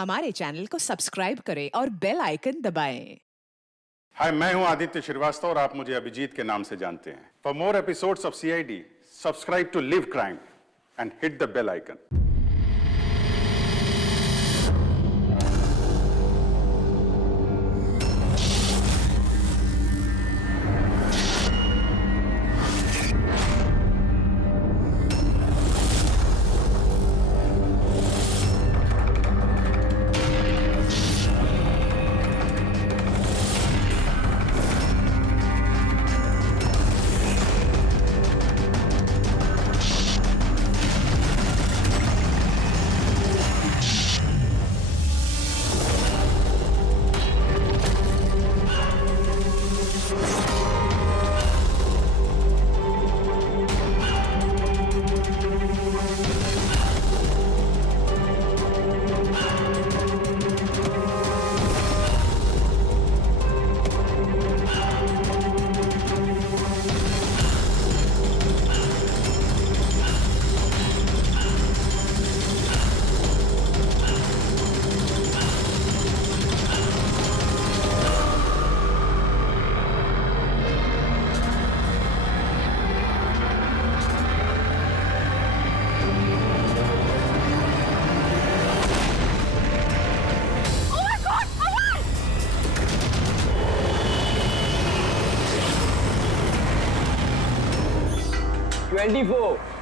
हमारे चैनल को सब्सक्राइब करें और बेल आइकन दबाएं। हाय, मैं हूं आदित्य श्रीवास्तव और आप मुझे अभिजीत के नाम से जानते हैं। For more episodes of CID, subscribe to live crime and hit the bell icon.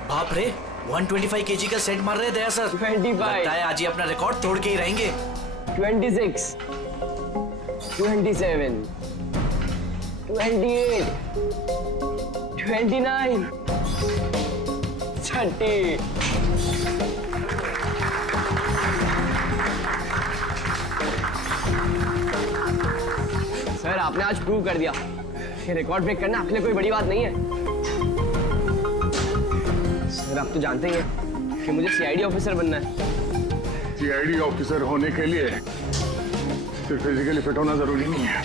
बाप रे, 125 केजी का सेट मार रहे दया सर। 25 लगता है आज ही अपना रिकॉर्ड तोड़ के ही रहेंगे। 26 27 28 29 30। सर आपने आज प्रूव कर दिया कि रिकॉर्ड ब्रेक करना आपके लिए कोई बड़ी बात नहीं है। सर आप तो जानते ही हैं कि मुझे सीआईडी ऑफिसर बनना है। सीआईडी ऑफिसर होने के लिए सिर्फ फिजिकली फिट होना जरूरी नहीं है,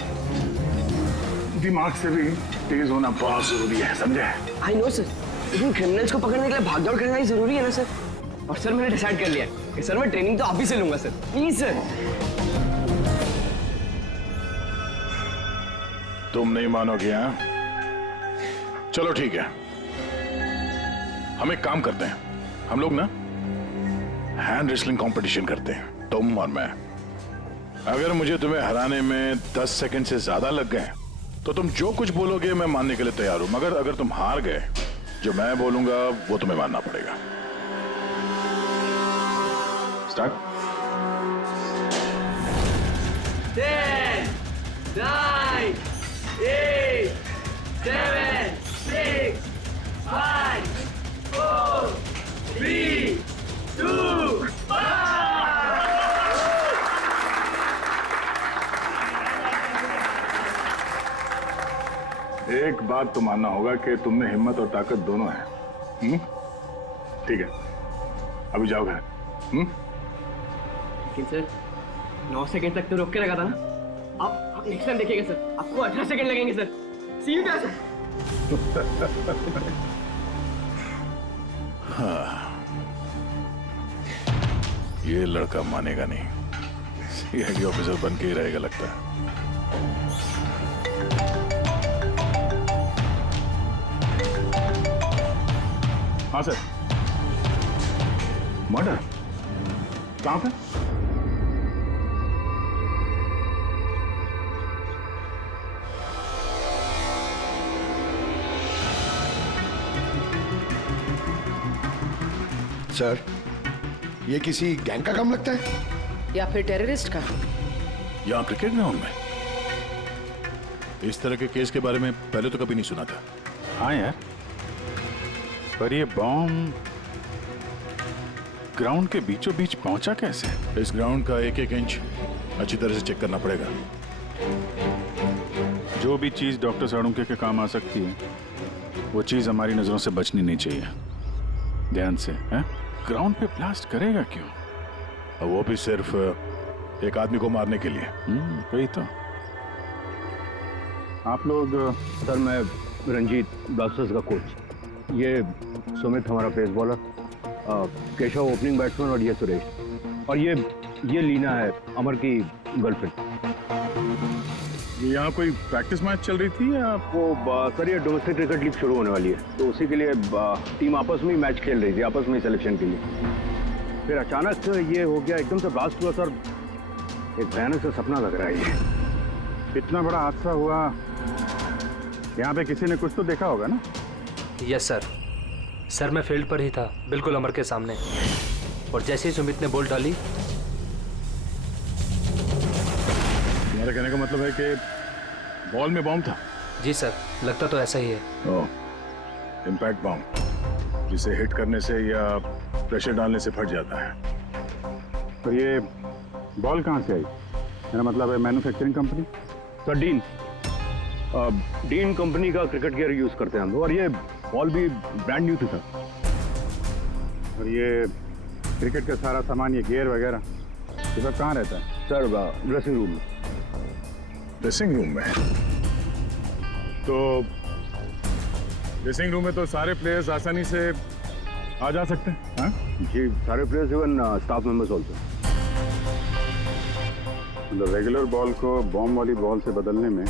दिमाग से भी तेज होना बहुत जरूरी है, समझे? आई नो सर, लेकिन क्रिमिनल्स को पकड़ने के लिए भागदौड़ करना ही जरूरी है ना सर। और सर मैंने डिसाइड कर लिया है कि सर मैं ट्रेनिंग तो आप ही से लूंगा सर, प्लीज सर। तुम नहीं मानोगे? हाँ, चलो ठीक है, हम एक काम करते हैं। हम लोग ना हैंड रेसलिंग कंपटीशन करते हैं, तुम और मैं। अगर मुझे तुम्हें हराने में 10 सेकंड से ज्यादा लग गए तो तुम जो कुछ बोलोगे मैं मानने के लिए तैयार हूं, मगर अगर तुम हार गए, जो मैं बोलूंगा वो तुम्हें मानना पड़ेगा। स्टार्ट। 10 9 8 7 6 5 4 3 2 एक बात तो मानना होगा कि तुम में हिम्मत और ताकत दोनों है। ठीक है, अभी जाओ घर। लेकिन सर 9 सेकंड तक तो रोक के रखा था ना। आप नेक्स्ट टाइम देखिएगा सर, आपको 18 सेकंड लगेंगे सर। C you sir. हाँ, ये लड़का मानेगा नहीं, सीआईडी ऑफिसर बन के ही रहेगा लगता है। हाँ सर। मर्डर कहां पे? सर, ये किसी गैंग का काम लगता है या फिर टेररिस्ट का? यहाँ क्रिकेट ग्राउंड में इस तरह के केस के बारे में पहले तो कभी नहीं सुना था। हाँ यार, पर ये बॉम्ब ग्राउंड के बीचों बीच पहुंचा कैसे? इस ग्राउंड का एक एक इंच अच्छी तरह से चेक करना पड़ेगा। जो भी चीज डॉक्टर साड़ुंके के काम आ सकती है, वो चीज हमारी नजरों से बचनी नहीं चाहिए। ध्यान से, हैं? ग्राउंड पे ब्लास्ट करेगा क्यों? और वो भी सिर्फ एक आदमी को मारने के लिए। वही तो। आप लोग? सर मैं रंजीत, ब्लास्टर्स का कोच। ये सुमित हमारा pace bowler, Keshav opening batsman और ये सुरेश। और ये ये लीना है अमर की गर्लफ्रेंड। ये यहाँ कोई प्रैक्टिस मैच चल रही थी या? वो सर ये डोमेस्टिक क्रिकेट लीग शुरू होने वाली है, तो उसी के लिए टीम आपस में ही मैच खेल रही थी, आपस में सिलेक्शन के लिए। फिर अचानक ये हो गया, एकदम से ब्लास्ट हुआ सर। एक भयानक सा सपना लग रहा है ये। इतना बड़ा हादसा हुआ, यहाँ पे किसी ने कुछ तो देखा होगा ना? Yes sir. सर मैं फील्ड पर ही था, बिल्कुल अमर के सामने, और जैसे ही सुमित ने बॉल डाली। तुम्हारे कहने का मतलब है कि बॉल में बॉम्ब था? जी सर, लगता तो ऐसा ही है। ओह, इम्पैक्ट बॉम्ब, जिसे हिट करने से या प्रेशर डालने से फट जाता है। पर ये बॉल कहाँ से आई? मेरा मतलब है manufacturing company? Sir dean company का क्रिकेट गियर यूज करते हैं हम लोग, और ये बॉल भी ब्रांड न्यू था। और ये क्रिकेट का सारा सामान, ये गियर वगैरह, ये सब कहाँ रहता है? सर ड्रेसिंग रूम में। ड्रेसिंग रूम में? तो ड्रेसिंग रूम में तो सारे प्लेयर्स आसानी से आ जा सकते हैं? हाँ जी, सारे players, even staff members also. मतलब रेगुलर बॉल को बॉम्ब वाली बॉल से बदलने में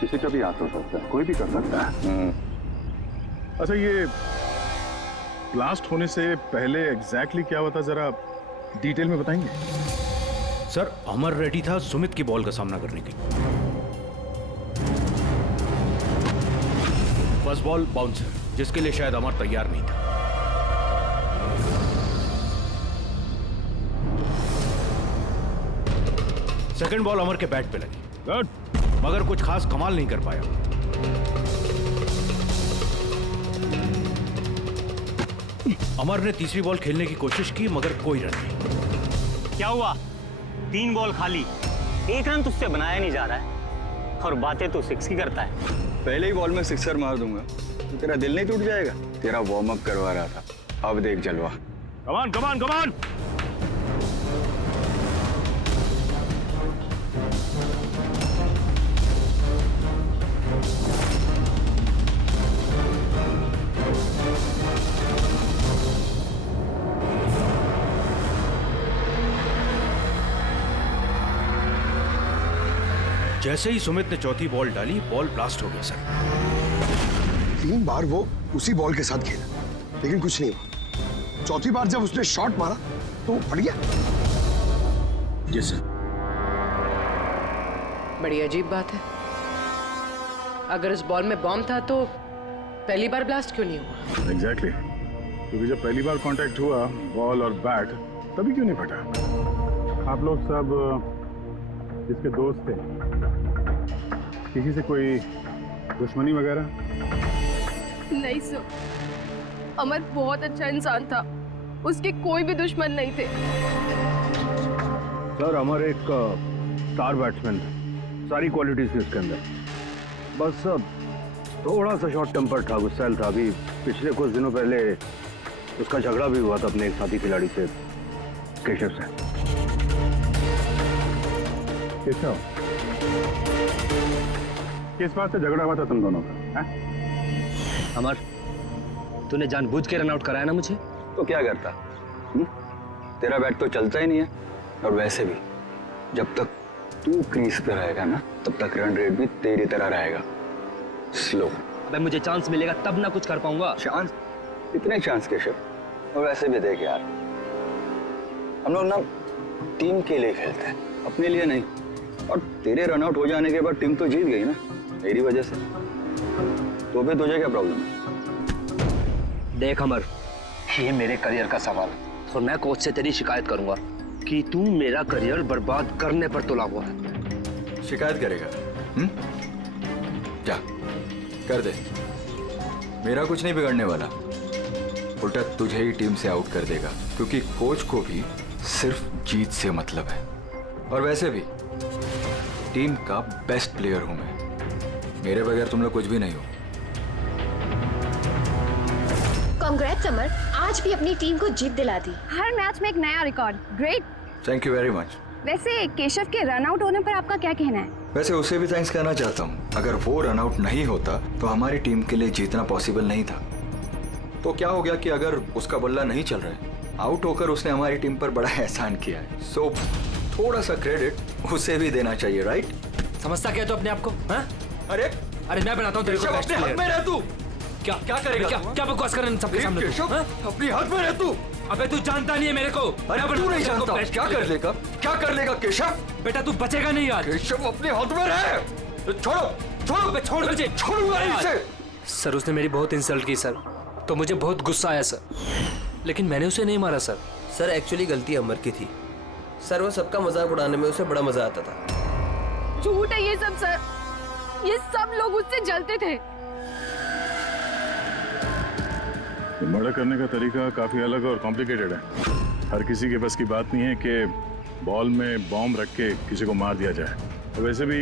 किसी का भी हाथ हो सकता है, कोई भी कर सकता है। अच्छा, ये ब्लास्ट होने से पहले एग्जैक्टली क्या हुआ था, जरा डिटेल में बताएंगे? सर अमर रेडी था सुमित की बॉल का सामना करने के लिए। फर्स्ट बॉल बाउंसर, जिसके लिए शायद अमर तैयार नहीं था। सेकंड बॉल अमर के बैट पे लगी, गुड, मगर कुछ खास कमाल नहीं कर पाया। अमर ने तीसरी बॉल खेलने की कोशिश की, मगर कोई रन नहीं। क्या हुआ? 3 बॉल खाली, 1 रन तुझसे बनाया नहीं जा रहा है, और बातें तो 6 की करता है। पहले ही बॉल में सिक्सर मार दूंगा तो तेरा दिल नहीं टूट जाएगा? तेरा वार्म अप करवा रहा था, अब देख जलवा। कमान कमान कमान। जैसे ही सुमित ने चौथी बॉल डाली, बॉल ब्लास्ट हो गया सर। 3 बार वो उसी बॉल के साथ खेला, लेकिन कुछ नहीं हुआ। चौथी बार जब उसने शॉट मारा तो वो फट गया। जी सर। बड़ी अजीब बात है। अगर इस बॉल में बॉम्ब था तो पहली बार ब्लास्ट क्यों नहीं हुआ? एग्जैक्टली, क्योंकि जब पहली बार कांटेक्ट हुआ बॉल और बैट, तभी क्यों नहीं फटा? आप लोग सब जिसके दोस्त थे, किसी से कोई दुश्मनी वगैरह? नहीं सर, अमर बहुत अच्छा इंसान था, उसके कोई भी दुश्मन नहीं थे। सर अमर एक स्टार बैट्समैन था, सारी क्वालिटीज थी उसके अंदर। बस थोड़ा सा शॉर्ट टेम्पर था, गुस्सैल था। अभी पिछले कुछ दिनों पहले उसका झगड़ा भी हुआ था अपने एक साथी खिलाड़ी से, केशव से। केशव, किस बात से झगड़ा हुआ था तुम दोनों का? अमर, तूने जानबूझ के रन आउट कराया ना मुझे? तो क्या करता? तेरा बैट तो चलता ही नहीं है, और वैसे भी जब तक तू क्रीज पे रहेगा ना, तब तक रन रेट भी तेरी तरह रहेगा, स्लो। अबे मुझे चांस मिलेगा तब ना कुछ कर पाऊंगा। चांस? इतने चांस केशव? और वैसे भी देख यार, हम लोग ना टीम के लिए खेलते हैं, अपने लिए नहीं। और तेरे रन आउट हो जाने के बाद टीम तो जीत गई ना, मेरी वजह से। तो भी तुझे क्या प्रॉब्लम है? देख अमर, ये मेरे करियर का सवाल है, और मैं कोच से तेरी शिकायत करूंगा कि तू मेरा करियर बर्बाद करने पर तुला हुआ है। शिकायत करेगा? जा कर दे, मेरा कुछ नहीं बिगड़ने वाला, उल्टा तुझे ही टीम से आउट कर देगा, क्योंकि कोच को भी सिर्फ जीत से मतलब है। और वैसे भी टीम का बेस्ट प्लेयर हूं मैं, मेरे बगैर तुम लोग कुछ भी नहीं हो। कांग्रेट्स अमर, आज भी अपनी टीम को जीत दिला दी। हर मैच में एक नया record, great. Thank you very much. वैसे केशव के रन आउट होने पर आपका क्या कहना है? वैसे उसे भी थैंक्स कहना चाहता हूँ। अगर वो रन आउट नहीं होता तो हमारी टीम के लिए जीतना पॉसिबल नहीं था। तो क्या हो गया कि अगर उसका बल्ला नहीं चल रहा है, आउट होकर उसने हमारी टीम पर बड़ा एहसान किया है, सो थोड़ा सा क्रेडिट उसे भी देना चाहिए, राइट? समझता क्या तो अपने आप को? हाँ? अरे अरे मैं बनाता हूँ तेरे को बेस्ट प्लेयर। में रह तू। क्या क्या करेगा? क्या बकवास कर रहे हैं सबके सामने तू? हाँ? अपनी हाथ में रह तू। अबे तू जानता नहीं है मेरे को। अरे तू नहीं जानता, क्या कर लेगा? क्या कर लेगा केशव? बेटा तू बचेगा नहीं यार। केशव अपने हाथ में रहे। छोड़ो छोड़ो छोड़ मुझे। छोड़ूंगा इसे। सर उसने मेरी बहुत इंसल्ट की सर, तो मुझे बहुत गुस्सा आया सर, लेकिन मैंने उसे नहीं मारा सर। सर एक्चुअली गलती अमर की थी सर, वो सबका मजाक उड़ाने में उसे बड़ा मजा आता था। झूठ है ये सब सर, ये सब लोग उससे जलते थे। मर्डर करने का तरीका काफी अलग और कॉम्प्लिकेटेड है। हर किसी के बस की बात नहीं है कि बॉल में बॉम्ब रख के किसी को मार दिया जाए। तो वैसे भी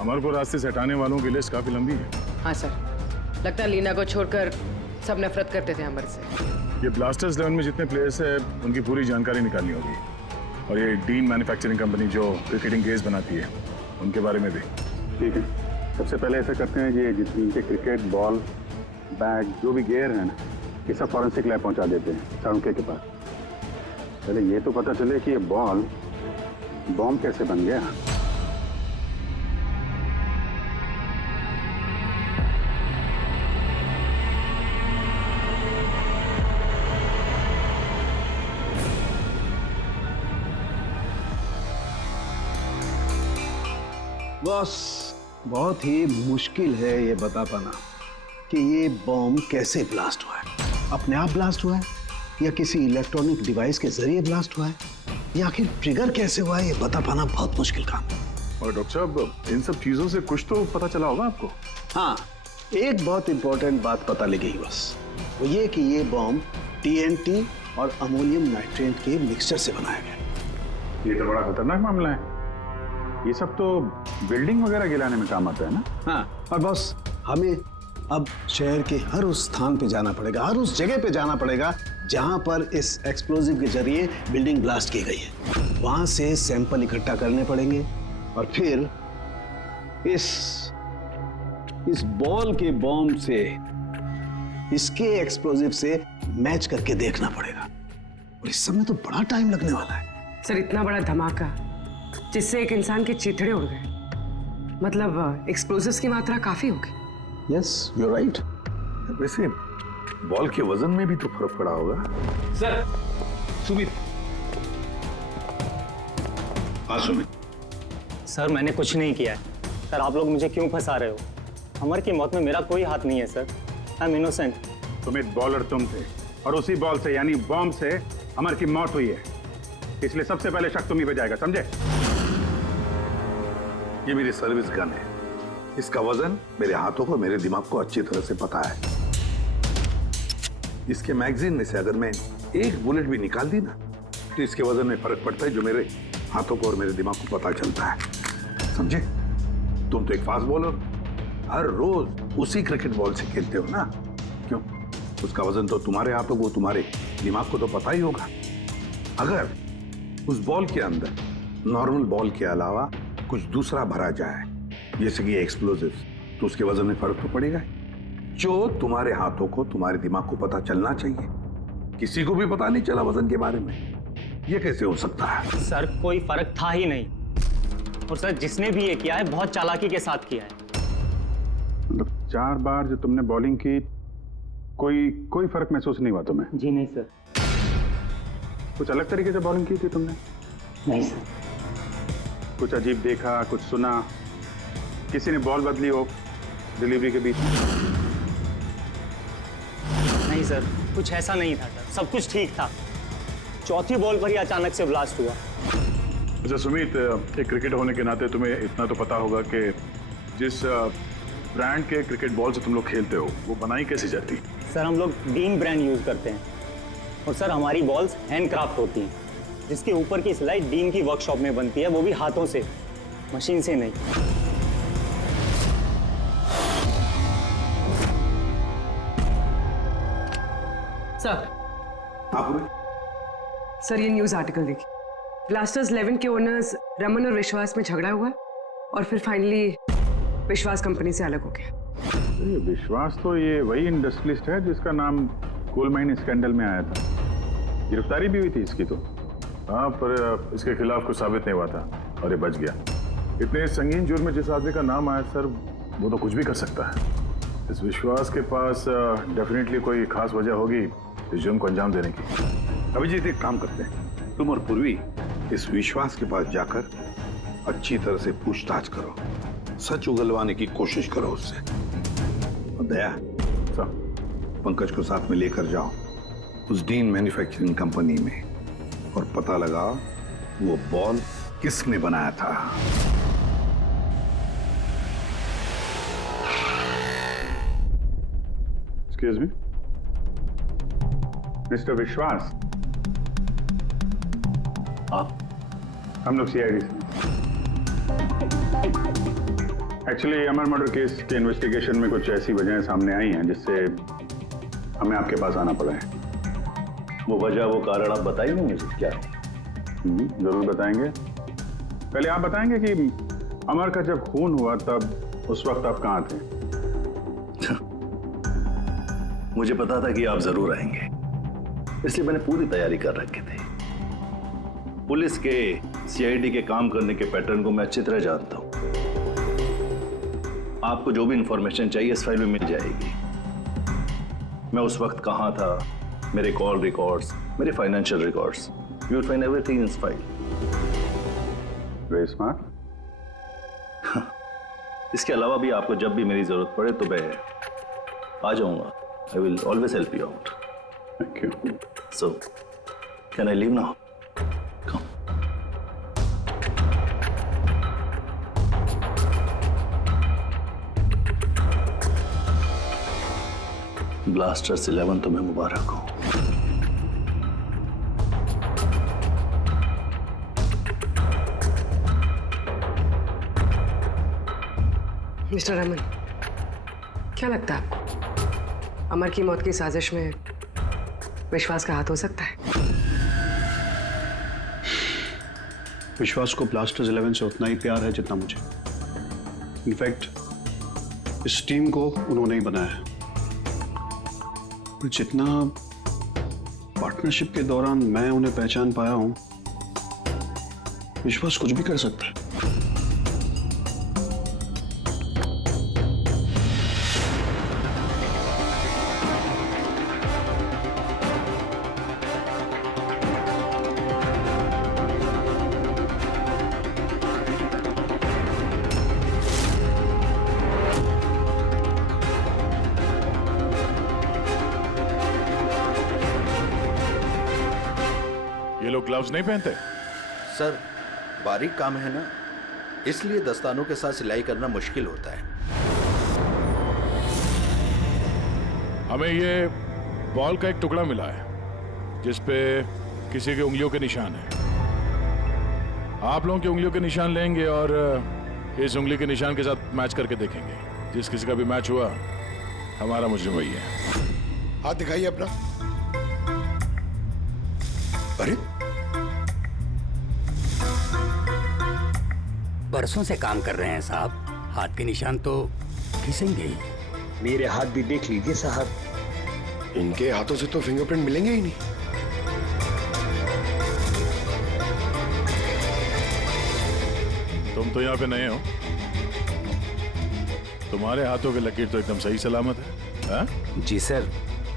अमर को रास्ते से हटाने वालों की लिस्ट काफी लंबी है। हाँ सर, लगता है लीना को छोड़कर सब नफरत करते थे अमर से। ये ब्लास्टर्स 11 में जितने प्लेयर्स हैं उनकी पूरी जानकारी निकालनी होगी, और ये डीन मैन्युफैक्चरिंग कंपनी जो क्रिकेटिंग गेयर्स बनाती है उनके बारे में भी। ठीक है, सबसे पहले ऐसा करते हैं कि जितने इनके क्रिकेट बॉल बैग जो भी गेयर है ना, ये सब फॉरेंसिक लैब पहुंचा देते हैं सारुके के पास। पहले ये तो पता चले कि ये बॉल बॉम्ब कैसे बन गया। बॉस, बहुत ही मुश्किल है ये बता पाना कि ये बॉम्ब कैसे ब्लास्ट हुआ है। अपने आप ब्लास्ट हुआ है या किसी इलेक्ट्रॉनिक डिवाइस के जरिए ब्लास्ट हुआ है, या आखिर ट्रिगर कैसे हुआ है, ये बता पाना बहुत मुश्किल काम है। और डॉक्टर साहब, इन सब चीजों से कुछ तो पता चला होगा आपको? हाँ, एक बहुत इंपॉर्टेंट बात पता लगी बस, वो ये कि ये बॉम्ब TNT और अमोनियम नाइट्रेट के मिक्सचर से बनाया गया। ये तो बड़ा खतरनाक मामला है। ये सब तो बिल्डिंग वगैरह गिराने में काम आता है ना। हाँ, और बॉस हमें अब शहर के हर उस स्थान पे जाना पड़ेगा, हर उस जगह पे जाना पड़ेगा जहां पर इस एक्सप्लोजिव के जरिए बिल्डिंग ब्लास्ट की गई है। वहां से सैंपल इकट्ठा करने पड़ेंगे और फिर इस बॉल के बॉम्ब से इसके एक्सप्लोजिव से मैच करके देखना पड़ेगा, और इस सब में तो बड़ा टाइम लगने वाला है। सर इतना बड़ा धमाका जिससे एक इंसान के चीथड़े उड़ गए, मतलब एक्सप्लोजिव्स की मात्रा काफी होगी। Yes, you are right. वैसे बॉल के वजन में भी तो फर्क पड़ा होगा। सर सुमित। हाँ सुमित। सर मैंने कुछ नहीं किया है। सर आप लोग मुझे क्यों फंसा रहे हो? अमर की मौत में मेरा कोई हाथ नहीं है sir. I am innocent. Sumit, bowler तुम थे और उसी बॉल से यानी बॉम्ब से अमर की मौत हुई है, इसलिए सबसे पहले शक तुम ही पे जाएगा, समझे? ये मेरी सर्विस गन है, इसका वजन मेरे हाथों को, मेरे दिमाग को अच्छी तरह से पता है। इसके मैगजीन में से अगर मैं एक बुलेट भी निकाल दी ना, तो इसके वजन में फर्क पड़ता है, जो मेरे हाथों को और मेरे दिमाग को पता चलता है, समझे? तुम तो एक फास्ट बॉलर, हर रोज उसी क्रिकेट बॉल से खेलते हो ना, क्यों? उसका वजन तो तुम्हारे हाथों को, तुम्हारे दिमाग को तो पता ही होगा। अगर उस बॉल के अंदर नॉर्मल बॉल के अलावा कुछ दूसरा भरा जाए, जैसे कि एक्सप्लोजिव्स, तो उसके वजन में फर्क तो पड़ेगा, जो तुम्हारे हाथों को, तुम्हारे दिमाग को पता चलना चाहिए। किसी को भी पता नहीं चला वजन के बारे में, ये कैसे हो सकता है? सर कोई फर्क था ही नहीं, और सर जिसने भी ये किया है बहुत चालाकी के साथ किया है। मतलब 4 बार जो तुमने बॉलिंग की, कोई फर्क महसूस नहीं हुआ तुम्हें? जी नहीं सर। कुछ अलग तरीके से बॉलिंग की थी तुमने? नहीं सर। कुछ अजीब देखा, कुछ सुना, किसी ने बॉल बदली हो डिलीवरी के बीच में? नहीं सर, कुछ ऐसा नहीं था सर, सब कुछ ठीक था। चौथी बॉल पर ही अचानक से ब्लास्ट हुआ। अच्छा सुमित, एक क्रिकेटर होने के नाते तुम्हें इतना तो पता होगा कि जिस ब्रांड के क्रिकेट बॉल से तुम लोग खेलते हो वो बनाई कैसे जाती? सर हम लोग डीन ब्रांड यूज करते हैं, और सर हमारी बॉल्स हैंडक्राफ्ट होती हैं, जिसके ऊपर की सिलाई डीन की वर्कशॉप में बनती है, वो भी हाथों से, मशीन से नहीं। सर ये न्यूज आर्टिकल देखिए, ब्लास्टर्स 11 के ओनर्स रमन और विश्वास में झगड़ा हुआ और फिर फाइनली विश्वास कंपनी से अलग हो गया। विश्वास तो ये वही इंडस्ट्रियलिस्ट है जिसका नाम कोल माइन स्कैंडल में आया था। गिरफ्तारी भी हुई थी इसकी तो। हाँ, पर इसके खिलाफ कुछ साबित नहीं हुआ था और ये बच गया। इतने संगीन जुर्म में जिस आदमी का नाम आया सर, वो तो कुछ भी कर सकता है। इस विश्वास के पास डेफिनेटली कोई खास वजह होगी इस जुर्म को अंजाम देने की। अभिजीत, एक काम करते हैं, तुम और पूर्वी इस विश्वास के पास जाकर अच्छी तरह से पूछताछ करो, सच उगलवाने की कोशिश करो उससे। और दया, पंकज को साथ में लेकर जाओ उस डीन मैन्युफैक्चरिंग कंपनी में और पता लगा वो बॉल किसने बनाया था। एक्सक्यूज मी, मिस्टर विश्वास, आप? हम लोग सीआईडी से। एक्चुअली अमर मर्डर केस के इन्वेस्टिगेशन में कुछ ऐसी वजहें सामने आई हैं जिससे हमें आपके पास आना पड़ा है। वो वजह, वो कारण आप बताइए मुझे क्या है? जरूर बताएंगे। पहले आप बताएंगे कि अमर का जब खून हुआ तब उस वक्त आप कहाँ थे? मुझे पता था कि आप जरूर आएंगे, इसलिए मैंने पूरी तैयारी कर रखी थी। पुलिस के, सीआईडी के काम करने के पैटर्न को मैं अच्छी तरह जानता हूं। आपको जो भी इंफॉर्मेशन चाहिए इस फाइल में मिल जाएगी। मैं उस वक्त कहां था, मेरे कॉल रिकॉर्ड्स, मेरे financial records, you will find everything in this file. Very smart. इसके अलावा भी आपको जब भी मेरी जरूरत पड़े तो मैं आ जाऊंगा। I will always help you out. Thank you. So can I leave now? Blasters 11 तुम्हें मुबारक हो। मिस्टर रमन, क्या लगता है आपको अमर की मौत की साजिश में विश्वास का हाथ हो सकता है? विश्वास को ब्लास्टर्स 11 से उतना ही प्यार है जितना मुझे। इनफैक्ट इस टीम को उन्होंने ही बनाया है। जितना पार्टनरशिप के दौरान मैं उन्हें पहचान पाया हूं, विश्वास कुछ भी कर सकता है। ये लोग ग्लव्स नहीं पहनते? सर, बारीक काम है ना, इसलिए दस्तानों के साथ सिलाई करना मुश्किल होता है। हमें ये बॉल का एक टुकड़ा मिला है जिस पे किसी की उंगलियों के निशान है। आप लोगों की उंगलियों के निशान लेंगे और इस उंगली के निशान के साथ मैच करके देखेंगे। जिस किसी का भी मैच हुआ, हमारा मुजरिम वही है। हाथ दिखाइए अपना। अरे, बरसों से काम कर रहे हैं साहब, हाथ के निशान तो घिसेंगे ही। मेरे हाथ भी देख लीजिए साहब, इनके हाथों से तो फिंगरप्रिंट मिलेंगे ही नहीं। तुम तो यहाँ पे नए हो, तुम्हारे हाथों की लकीर तो एकदम सही सलामत है। हा? जी सर,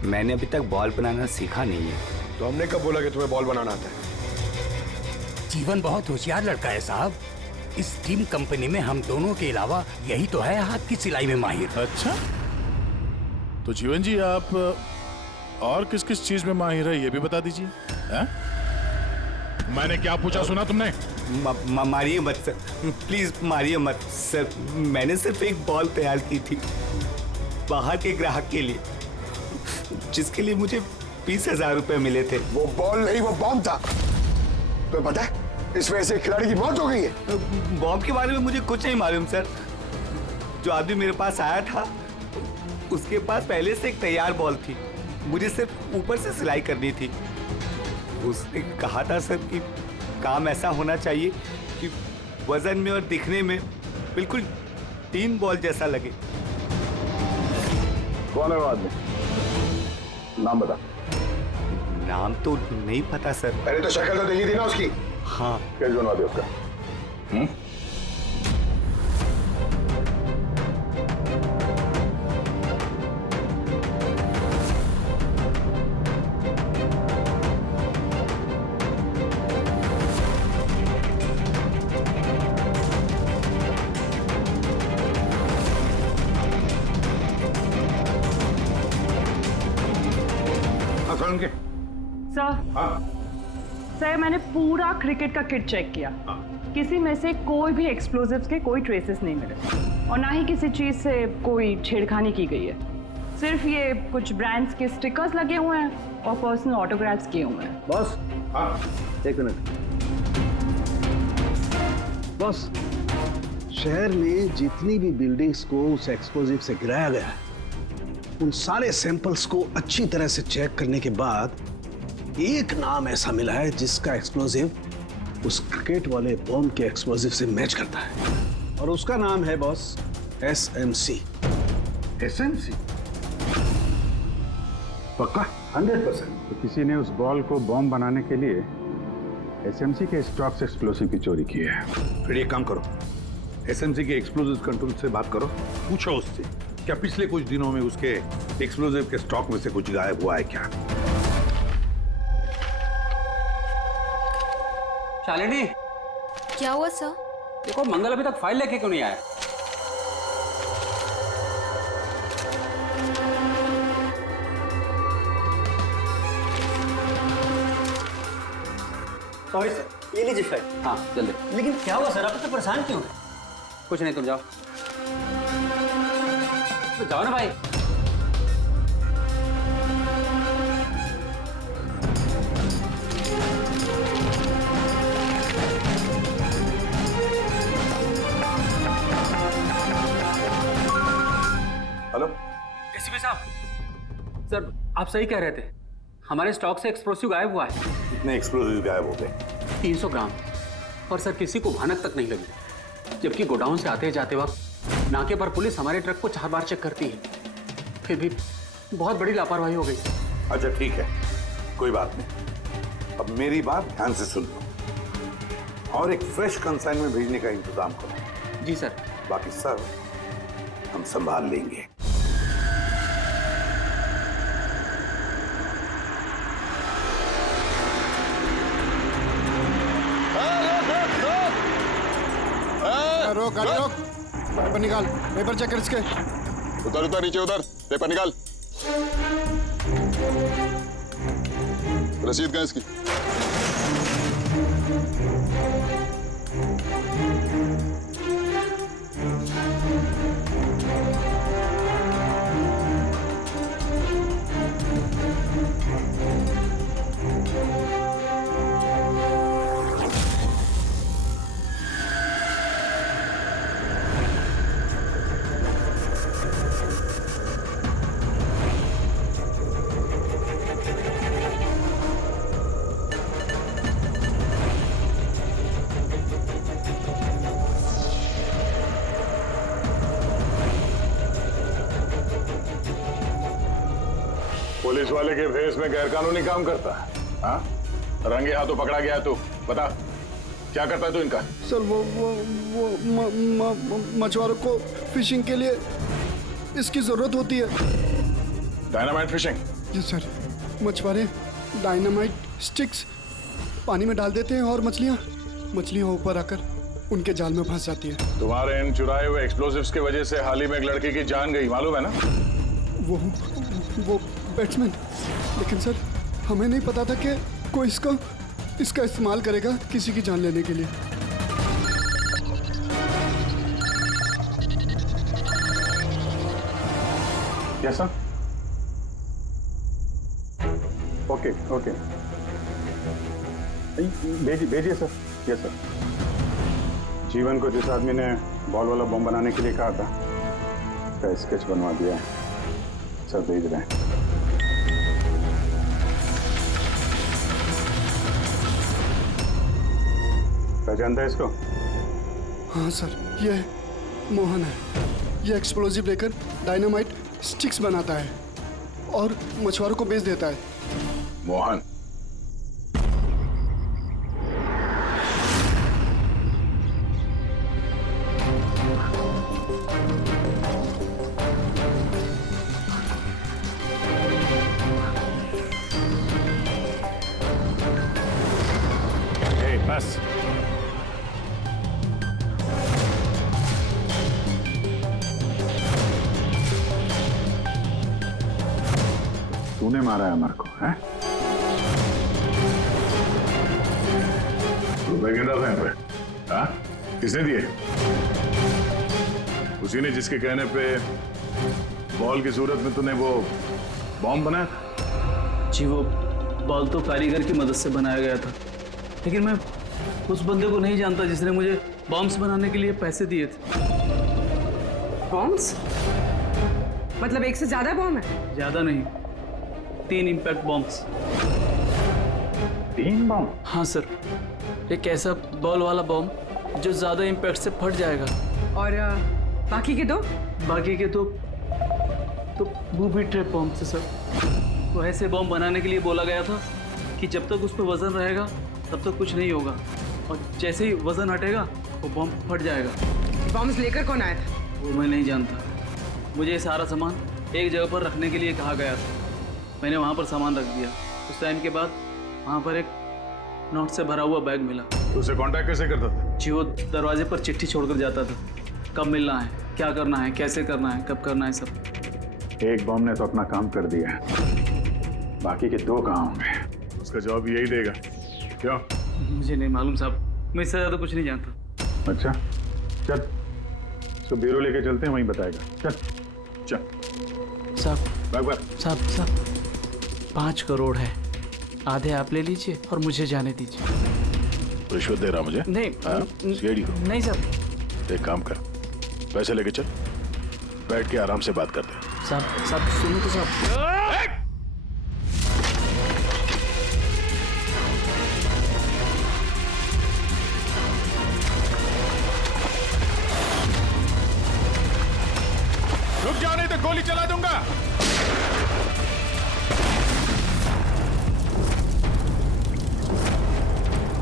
मैंने अभी तक बॉल बनाना सीखा नहीं है। तो हमने कब बोला कि तुम्हें बॉल बनाना आता है? जीवन बहुत होशियार लड़का है साहब। इस टीम कंपनी में हम दोनों के अलावा यही तो है हाथ की सिलाई में माहिर। अच्छा, तो जीवन जी आप और किस किस चीज में माहिर है ये भी बता दीजिए। मैंने क्या पूछा सुना तुमने? मारिए मत सर, प्लीज मारिए मत सर। मैंने सिर्फ एक बॉल तैयार की थी बाहर के ग्राहक के लिए, जिसके लिए मुझे 20,000 रुपए मिले थे। वो बॉल नहीं, वो बॉम्ब था। तुम्हें पता है इस वजह से खिलाड़ी की मौत हो गई है। बॉम्ब के बारे में मुझे कुछ नहीं मालूम सर। जो आदमी मेरे पास आया था उसके पास पहले से एक तैयार बॉल थी, मुझे सिर्फ ऊपर से सिलाई करनी थी। उसने कहा था सर कि काम ऐसा होना चाहिए कि वजन में और दिखने में बिल्कुल 3 बॉल जैसा लगे। कौन है वो आदमी? नाम बता। नाम तो नहीं पता सर। पहले तो शक्ल तो देखी थी ना उसकी। हाँ। क्या बनवा दे उसका? सर मैंने पूरा क्रिकेट का किट चेक किया। किसी में से कोई भी एक्सप्लोजिव्स के कोई ट्रेसेस नहीं मिले और ना ही किसी चीज से कोई छेड़खानी की गई है। सिर्फ ये कुछ ब्रांड्स के स्टिकर्स लगे हुए हैं और पर्सनल ऑटोग्राफ्स किए हुए हैं। बॉस, एक मिनट। बॉस, शहर में जितनी भी बिल्डिंग्स को उस एक्सप्लोजिव से गिराया गया है, उन सारे सैंपल्स को अच्छी तरह से चेक करने के बाद एक नाम ऐसा मिला है जिसका एक्सप्लोजिव उस क्रिकेट वाले बॉम्ब के एक्सप्लोजिव से मैच करता है, और उसका नाम है बॉस SMC। SMC? पक्का? 100%। तो किसी ने उस बॉल को बॉम्ब बनाने के लिए SMC के स्टॉक से एक्सप्लोसिव की चोरी की है। फिर एक काम करो, SMC के एक्सप्लोजिव कंट्रोल से बात करो, पूछो उससे क्या पिछले कुछ दिनों में उसके एक्सप्लोजिव के स्टॉक में से कुछ गायब हुआ है क्या? शालिनी, क्या हुआ सर? देखो मंगल अभी तक फाइल लेके क्यों नहीं आया? सॉरी सर, ये लीजिए फाइल। हाँ जल्दी। लेकिन क्या हुआ सर, आप तो परेशान क्यों हैं? कुछ नहीं, तुम जाओ। तो जाओ ना भाई। हेलो एसीपी साहब, सर आप सही कह रहे थे, हमारे स्टॉक से एक्सप्लोसिव गायब हुआ है। कितने एक्सप्लोजिव गायब हो गए? 300 ग्राम। और सर किसी को भनक तक नहीं लगी, जबकि गोडाउन से आते जाते वक्त नाके पर पुलिस हमारे ट्रक को 4 बार चेक करती है, फिर भी बहुत बड़ी लापरवाही हो गई। अच्छा ठीक है, कोई बात नहीं। अब मेरी बात ध्यान से सुन लो और एक फ्रेश कंसाइनमेंट भेजने का इंतजाम करो। जी सर। बाकी सब हम संभाल लेंगे। रोक गाड़ी रोक, पेपर निकाल, पेपर चेक कर इसके। उधर उधर नीचे उधर, पेपर निकाल। रसीद कहाँ इसकी? पुलिस वाले के भेस में गैरकानूनी काम करता है? हाँ, रंगे हाथों पकड़ा गया तू, बता क्या करता है तू इनका? सर वो मछुआरों को फिशिंग के लिए इसकी जरूरत होती है। Dynamite fishing? जी सर, मछुआरे डायनामाइट स्टिक्स पानी में डाल देते हैं और मछलियाँ ऊपर आकर उनके जाल में फंस जाती है। तुम्हारे इन चुराए हुए एक्सप्लोसिव्स की वजह से हाल ही में एक लड़की की जान गई, मालूम है ना? वो बैट्समैन, लेकिन सर हमें नहीं पता था कि कोई इसका इस्तेमाल करेगा किसी की जान लेने के लिए। Yes sir. ओके ओके, भेजिए सर। Yes sir. जीवन को जिस आदमी ने बॉल वाला बम बनाने के लिए कहा था, उसका स्केच बनवा दिया है सर, भेज रहे हैं। पहचानता है इसको? हाँ सर, ये मोहन है। ये एक्सप्लोजिव लेकर डायनामाइट स्टिक्स बनाता है और मछुआरों को बेच देता है। मोहन? तूने मारा है अमर को, हैं? रुपए गिन रहा था यहाँ पे, हाँ? किसने दिए? उसी ने जिसके कहने पे बॉल की सूरत में तूने वो बॉम्ब बनाया था? जी वो बॉल तो कारीगर की मदद से बनाया गया था, लेकिन मैं उस बंदे को नहीं जानता जिसने मुझे बॉम्ब्स बनाने के लिए पैसे दिए थे। बॉम्ब्स? मतलब एक से ज्यादा बॉम्ब है? ज्यादा नहीं, 3 इम्पैक्ट बॉम्ब्स। 3 बॉम्ब? हाँ सर, एक ऐसा बॉल वाला बॉम्ब जो ज्यादा इम्पैक्ट से फट जाएगा। और बाकी के 2? बाकी के तो बूबी ट्रैप बॉम्ब थे सर। वो ऐसे बॉम्ब बनाने के लिए बोला गया था कि जब तक उस पर वजन रहेगा तब तक कुछ नहीं होगा, और जैसे ही वजन हटेगा वो बॉम्ब फट जाएगा। बॉम्ब्स लेकर कौन आया था? वो मैं नहीं जानता। मुझे ये सारा सामान एक जगह पर रखने के लिए कहा गया था, मैंने वहाँ पर सामान रख दिया। उस टाइम के बाद वहाँ पर एक नोट से भरा हुआ बैग मिला। तो उसे कांटेक्ट कैसे करता था? जी वो दरवाजे पर चिट्ठी छोड़कर जाता था, कब मिलना है, क्या करना है, कैसे करना है, कब करना है, सब। एक बॉम्ब ने तो अपना काम कर दिया, बाकी के 2 कहाँ होंगे? उसका जवाब यही देगा। क्यों? मुझे नहीं मालूम साहब, मैं इससे ज़्यादा कुछ नहीं जानता। अच्छा चल, इसको ब्यूरो लेके चलते हैं, वहीं बताएगा। चल चल साहब 5 करोड़ है, आधे आप ले लीजिए और मुझे जाने दीजिए। रिश्वत दे रहा मुझे? नहीं सीआईडी को? नहीं साहब। एक काम कर, पैसे लेके चल, बैठ के आराम से बात करते हैं। साहब सुनो तो साहब। रुक जाओ नहीं तो गोली चला दूंगा।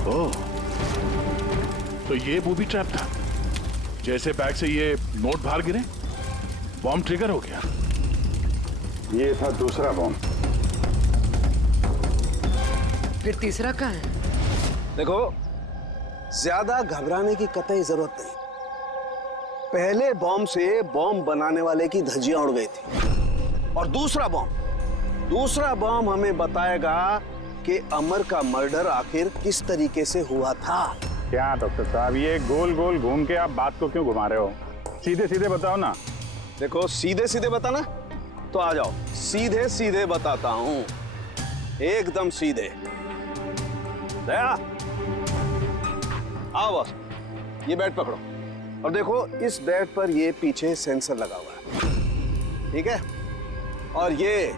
ओह, तो ये बूबी ट्रैप था। जैसे बैग से ये नोट बाहर गिरे, बॉम्ब ट्रिगर हो गया। ये था दूसरा बॉम्ब। फिर तीसरा कहाँ है? देखो, ज्यादा घबराने की कतई जरूरत नहीं। पहले बॉम्ब से बॉम्ब बनाने वाले की धज्जियां उड़ गई थी, और दूसरा बॉम्ब हमें बताएगा कि अमर का मर्डर आखिर किस तरीके से हुआ था। क्या डॉक्टर साहब, ये गोल गोल घूम के आप बात को क्यों घुमा रहे हो? सीधे सीधे बताओ ना। देखो, सीधे सीधे बताना तो आ जाओ, सीधे सीधे बताता हूं, एकदम सीधे। दया, आओ बस, ये बेड पकड़ो और देखो, इस बेड पर ये पीछे सेंसर लगा हुआ है, ठीक है? और ये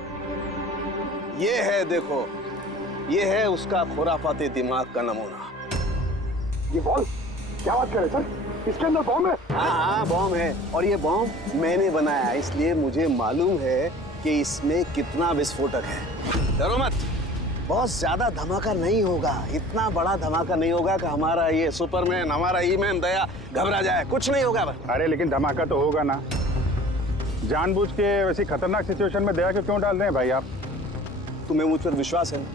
है, देखो, ये है उसका खुराफाती दिमाग का नमूना। ये बॉल, क्या बात कर रहे सर? इसके अंदर बॉम्ब है? हाँ, बॉम्ब है, और ये बॉम्ब मैंने बनाया, इसलिए मुझे मालूम है कि इसमें कितना विस्फोटक है। डरो मत, बहुत ज्यादा धमाका नहीं होगा, इतना बड़ा धमाका नहीं होगा कि हमारा ये सुपरमैन, हमारा ईमैन दया घबरा जाए, कुछ नहीं होगा। अरे लेकिन धमाका तो होगा ना। जानबूझ के वैसी खतरनाक सिचुएशन में दया को क्यों डाल रहे हैं भाई आप? तुम्हें मुझ पर विश्वास है ना,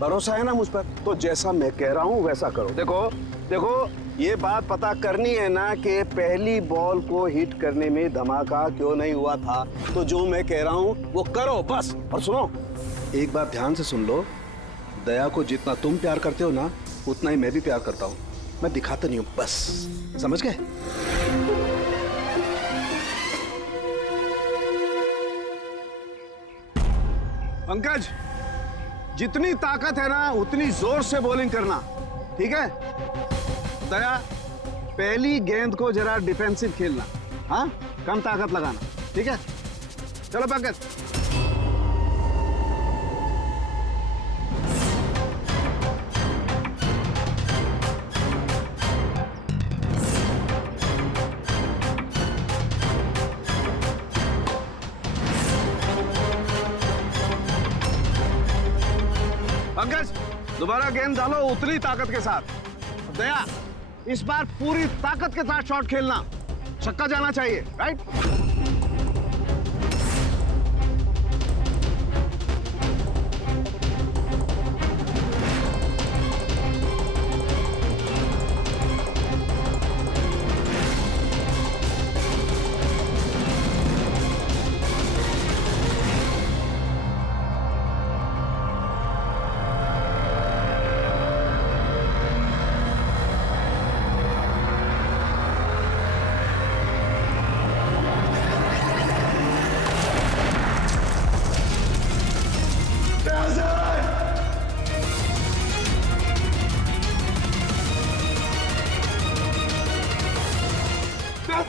भरोसा है ना मुझ पर? तो जैसा मैं कह रहा हूँ वैसा करो। देखो, ये बात पता करनी है ना कि पहली बॉल को हिट करने में धमाका क्यों नहीं हुआ था, तो जो मैं कह रहा हूँ वो करो बस। और सुनो, एक बात ध्यान से सुन लो, दया को जितना तुम प्यार करते हो ना, उतना ही मैं भी प्यार करता हूँ। मैं दिखाता नहीं हूँ, बस समझ गए? पंकज, जितनी ताकत है ना उतनी जोर से बॉलिंग करना, ठीक है? दया, पहली गेंद को जरा डिफेंसिव खेलना, हाँ, कम ताकत लगाना, ठीक है? चलो पंकज। पंकज, दोबारा गेंद डालो उतनी ताकत के साथ। दया, इस बार पूरी ताकत के साथ शॉट खेलना, छक्का जाना चाहिए, राइट?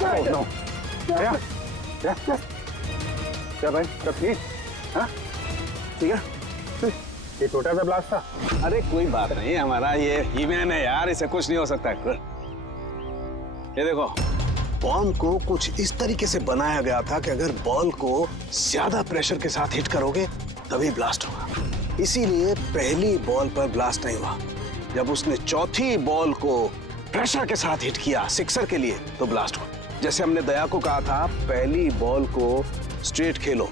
नो क्या भाई सब ठीक? हाँ ठीक है। ये छोटा सा ब्लास्ट था। अरे कोई बात नहीं, हमारा ये हीमैन है यार, इसे कुछ नहीं हो सकता। ये देखो, बॉम्ब को कुछ इस तरीके से बनाया गया था कि अगर बॉल को ज्यादा प्रेशर के साथ हिट करोगे तभी ब्लास्ट होगा। इसीलिए पहली बॉल पर ब्लास्ट नहीं हुआ। जब उसने चौथी बॉल को प्रेशर के साथ हिट किया सिक्सर के लिए तो ब्लास्ट हुआ। जैसे हमने दया को कहा था, पहली बॉल को स्ट्रेट खेलो,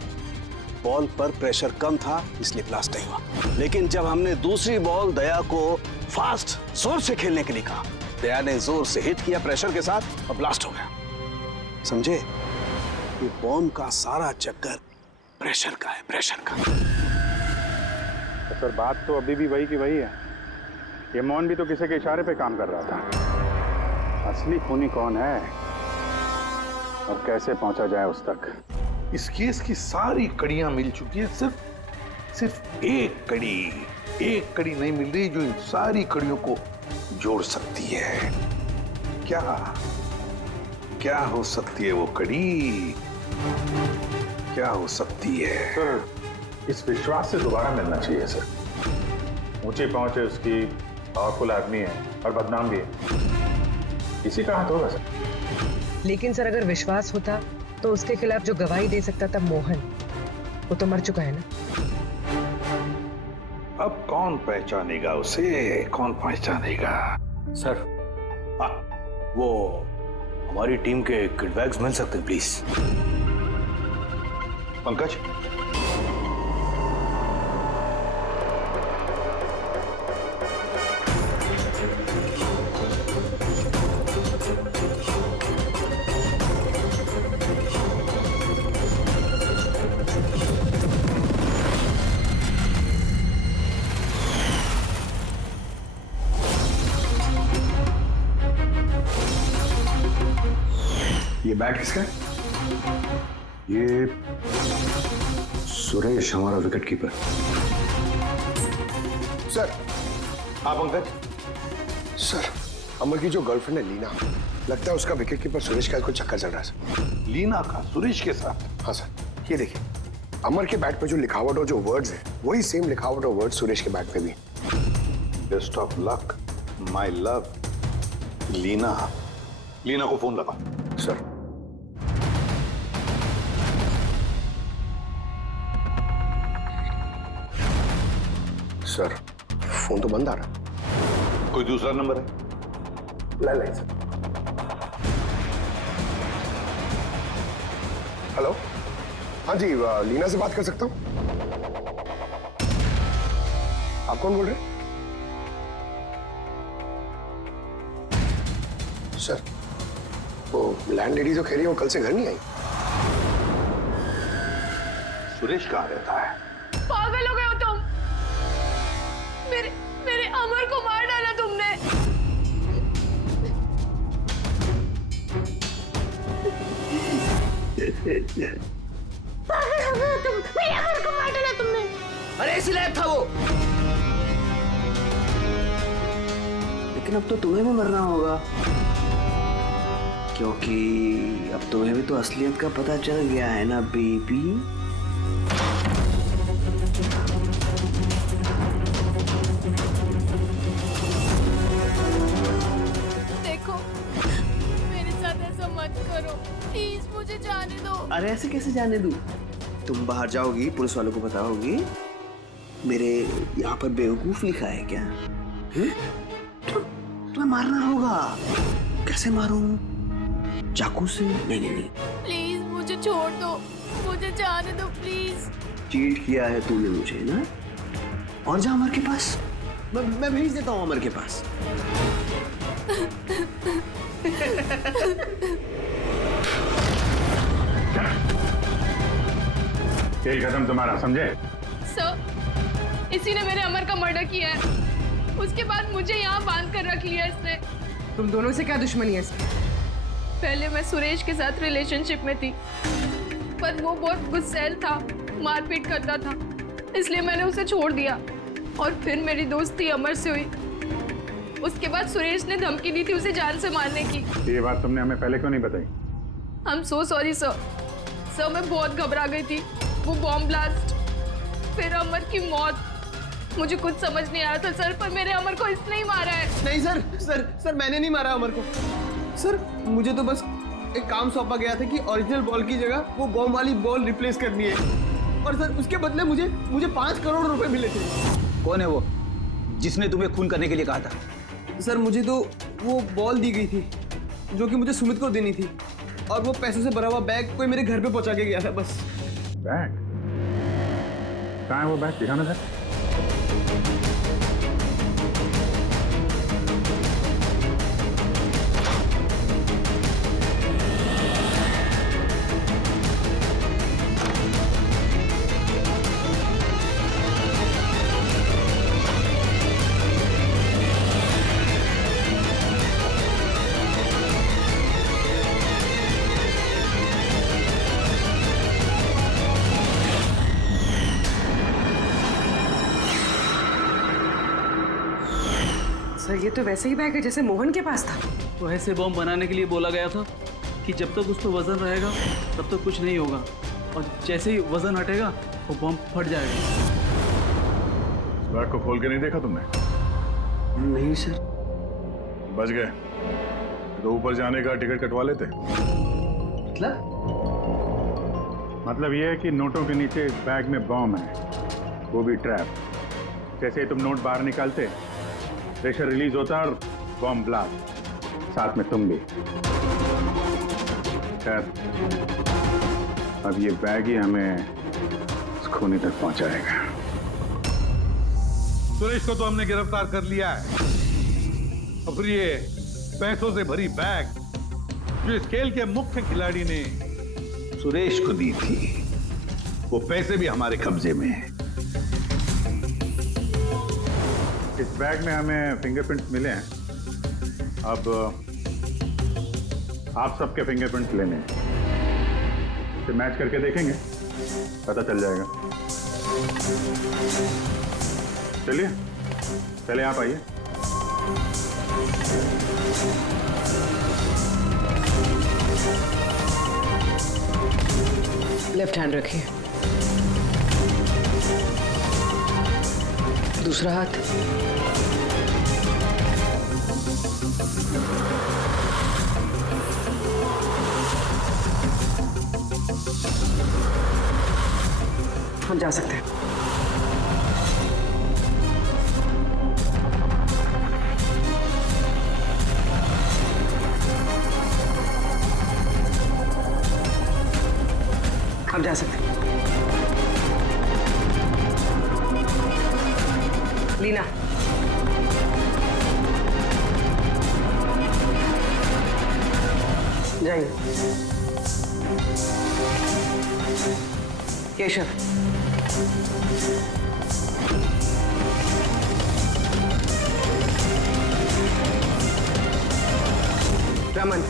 बॉल पर प्रेशर कम था इसलिए ब्लास्ट नहीं हुआ। लेकिन जब हमने दूसरी बॉल दया को फास्ट जोर से खेलने के लिए कहा, दया ने जोर से हिट किया प्रेशर के साथ और ब्लास्ट हो गया। समझे? ये बॉम्ब का सारा चक्कर प्रेशर का है, प्रेशर का। तो सर बात तो अभी भी वही की वही है। ये मौन भी तो किसी के इशारे पे काम कर रहा था। असली खूनी कौन है और कैसे पहुंचा जाए उस तक? इस केस की सारी कड़ियां मिल चुकी है, सिर्फ एक कड़ी नहीं मिल रही जो इन सारी कड़ियों को जोड़ सकती है। क्या हो सकती है वो कड़ी? क्या हो सकती है? सर इस विश्वास से दोबारा मिलना चाहिए सर। ऊंची पहुंच है उसकी, पावरफुल आदमी है और बदनाम भी है, इसी का हाथ होगा सर। लेकिन सर अगर विश्वास होता तो उसके खिलाफ जो गवाही दे सकता था मोहन, वो तो मर चुका है ना। अब कौन पहचानेगा उसे? कौन पहचानेगा? सर वो हमारी टीम के किट बैग्स मिल सकते हैं प्लीज? पंकज, ये बैग किसका है? ये सुरेश, हमारा विकेट कीपर। सर। हाँ पंकज। सर, अमर की जो गर्लफ्रेंड है लीना, लगता है उसका विकेट कीपर सुरेश का कुछ चक्कर चल रहा है सर। लीना का सुरेश के साथ? हाँ सर, ये देखिए, अमर के बैट पे जो लिखावट और जो वर्ड्स है वही सेम लिखावट और वर्ड सुरेश के बैट पे भी। Best of luck my love. Leena को फोन लगा। सर। सर फोन तो बंद आ रहा। कोई दूसरा नंबर है? Landline sir. हेलो, हाँ जी, लीना से बात कर सकता हूँ? आप कौन बोल रहे हैं? सर, वो लैंडलेडी जो कह रही है वो कल से घर नहीं आई। सुरेश कहाँ रहता है? पागल हो गए हो तुम? मेरे अमर को मार डाला तुमने। पागल हो गए हो तुम? मेरे अमर को मार डाला तुमने। अरे इसीलिए था वो। लेकिन अब तो तुम्हें भी मरना होगा, क्योंकि अब तुम्हें भी तो असलियत का पता चल गया है ना बेबी। देखो, मेरे साथ ऐसा मत करो प्लीज, मुझे जाने दो। अरे ऐसे कैसे जाने दूं? तुम बाहर जाओगी, पुलिस वालों को बताओगी मेरे यहाँ पर बेवकूफ लिखा है क्या? तुम्हें मारना होगा। कैसे मारूं? चाकू से? नहीं। प्लीज मुझे छोड़ दो, मुझे जाने दो प्लीज। चीट किया है तूने मुझे ना? और जा अमर के पास, मैं भेज देता हूँ अमर के पास। खेल खत्म तुम्हारा, समझे? सर, इसी ने मेरे अमर का मर्डर किया है। उसके बाद मुझे यहाँ बांध कर रख लिया इसने। तुम दोनों से क्या दुश्मनी है इसकी? पहले मैं सुरेश के साथ रिलेशनशिप में थी, पर वो बहुत गुस्सैल था, मारपीट करता था, इसलिए मैंने उसे छोड़ दिया। और फिर मेरी दोस्ती अमर से हुई। उसके बाद सुरेश ने धमकी दी थी उसे जान से मारने की। ये बात तुमने हमें पहले क्यों नहीं बताई? I am so sorry sir. Sir मैं बहुत घबरा गई थी। वो बॉम्ब ब्लास्ट, फिर अमर की मौत, मुझे कुछ समझ नहीं आया था सर, पर मेरे अमर को इसने ही मारा है। नहीं सर, सर मैंने नहीं मारा अमर को। सर मुझे तो बस एक काम सौंपा गया था कि ओरिजिनल बॉल की जगह वो बॉम्ब वाली बॉल रिप्लेस करनी है, और सर उसके बदले मुझे 5 करोड़ रुपए मिले थे। कौन है वो जिसने तुम्हें खून करने के लिए कहा था? सर मुझे तो वो बॉल दी गई थी जो कि मुझे सुमित को देनी थी, और वो पैसों से भरा हुआ बैग कोई मेरे घर पे पहुंचा के गया था बस। बैग? कहाँ है वो बैग? दिखाना सर। सर ये तो वैसे ही बैग है जैसे मोहन के पास था। तो ऐसे बॉम्ब बनाने के लिए बोला गया था कि जब तक उस पर वजन रहेगा तब तक कुछ नहीं होगा, और जैसे ही वजन हटेगा वो बॉम्ब फट जाएगा। इस बैग को खोल के नहीं देखा तुमने? नहीं सर। बच गए तो ऊपर जाने का टिकट कटवा लेते। मतलब ये है कि नोटों के नीचे इस बैग में बॉम्ब है, वो भी ट्रैप। जैसे ही तुम नोट बाहर निकालते, प्रेशर रिलीज होता और बॉम्ब ब्लास्ट, साथ में तुम भी। खैर, अब ये बैग ही हमें उस खूनी तक पहुंचाएगा। सुरेश को तो हमने गिरफ्तार कर लिया है, और फिर ये पैसों से भरी बैग जो इस खेल के मुख्य खिलाड़ी ने सुरेश को दी थी, वो पैसे भी हमारे कब्जे में हैं। इस बैग में हमें फिंगरप्रिंट्स मिले हैं। अब आप सबके फिंगरप्रिंट्स लेने हैं, इसे मैच करके देखेंगे, पता चल जाएगा। चलिए पहले आप आइए। लेफ्ट हैंड रखिए, दूसरा हाथ। हम जा सकते हैं। हम जा सकते हैं। लीना, जाइए। केशव, रमन,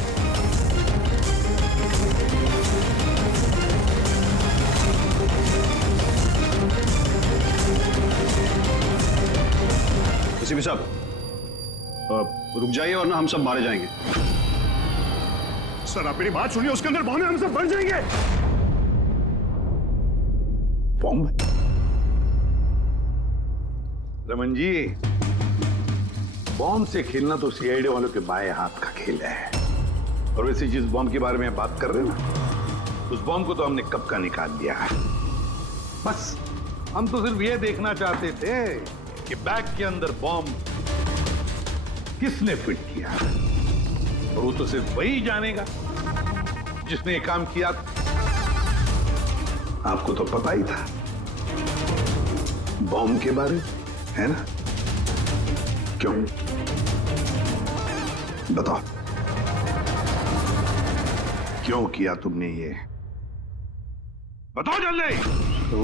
एसीपी साहब, रुक जाइए वरना हम सब मारे जाएंगे। सर आप मेरी बात सुनिए, उसके अंदर बॉम्ब है, हम सब बन जाएंगे। बॉम्ब? रमन जी, बॉम्ब से खेलना तो सीआईडी वालों के बाएं हाथ का खेल है। और वैसे जिस बॉम्ब के बारे में बात कर रहे हो ना, उस बॉम्ब को तो हमने कब का निकाल दिया है। बस हम तो सिर्फ ये देखना चाहते थे कि बैग के अंदर बॉम्ब किसने फिट किया, और वो तो सिर्फ वही जानेगा जिसने ये काम किया था। आपको तो पता ही था बॉम्ब के बारे में, है ना? क्यों बताओ, क्यों किया तुमने ये? बताओ जल्दी। तो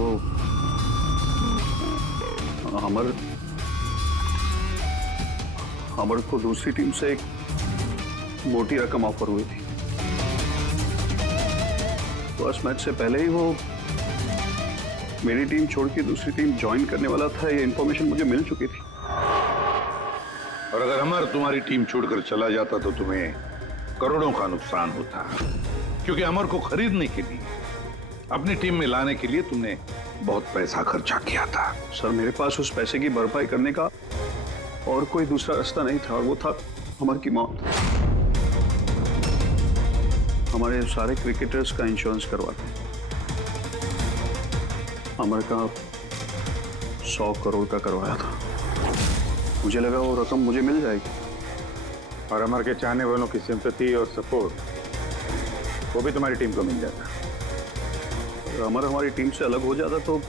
अमर को दूसरी टीम से एक मोटी रकम ऑफर हुई थी। फर्स्ट मैच से पहले ही वो मेरी टीम छोड़ के दूसरी टीम ज्वाइन करने वाला था, ये इंफॉर्मेशन मुझे मिल चुकी थी। और अगर अमर तुम्हारी टीम छोड़कर चला जाता तो तुम्हें करोड़ों का नुकसान होता। क्योंकि अमर को खरीदने के लिए, अपनी टीम में लाने के लिए तुमने बहुत पैसा खर्चा किया था। सर मेरे पास उस पैसे की भरपाई करने का और कोई दूसरा रास्ता नहीं था, और वो था अमर की मौत। हमारे सारे क्रिकेटर्स का इंश्योरेंस करवाते हैं। अमर का 100 करोड़ का करवाया था। मुझे लगा वो रकम मुझे मिल जाएगी। और अमर के चाहने वालों की सिंपैथी और सपोर्ट वो भी तुम्हारी टीम को मिल जाता। अगर अमर हमारी टीम से अलग हो जाता तो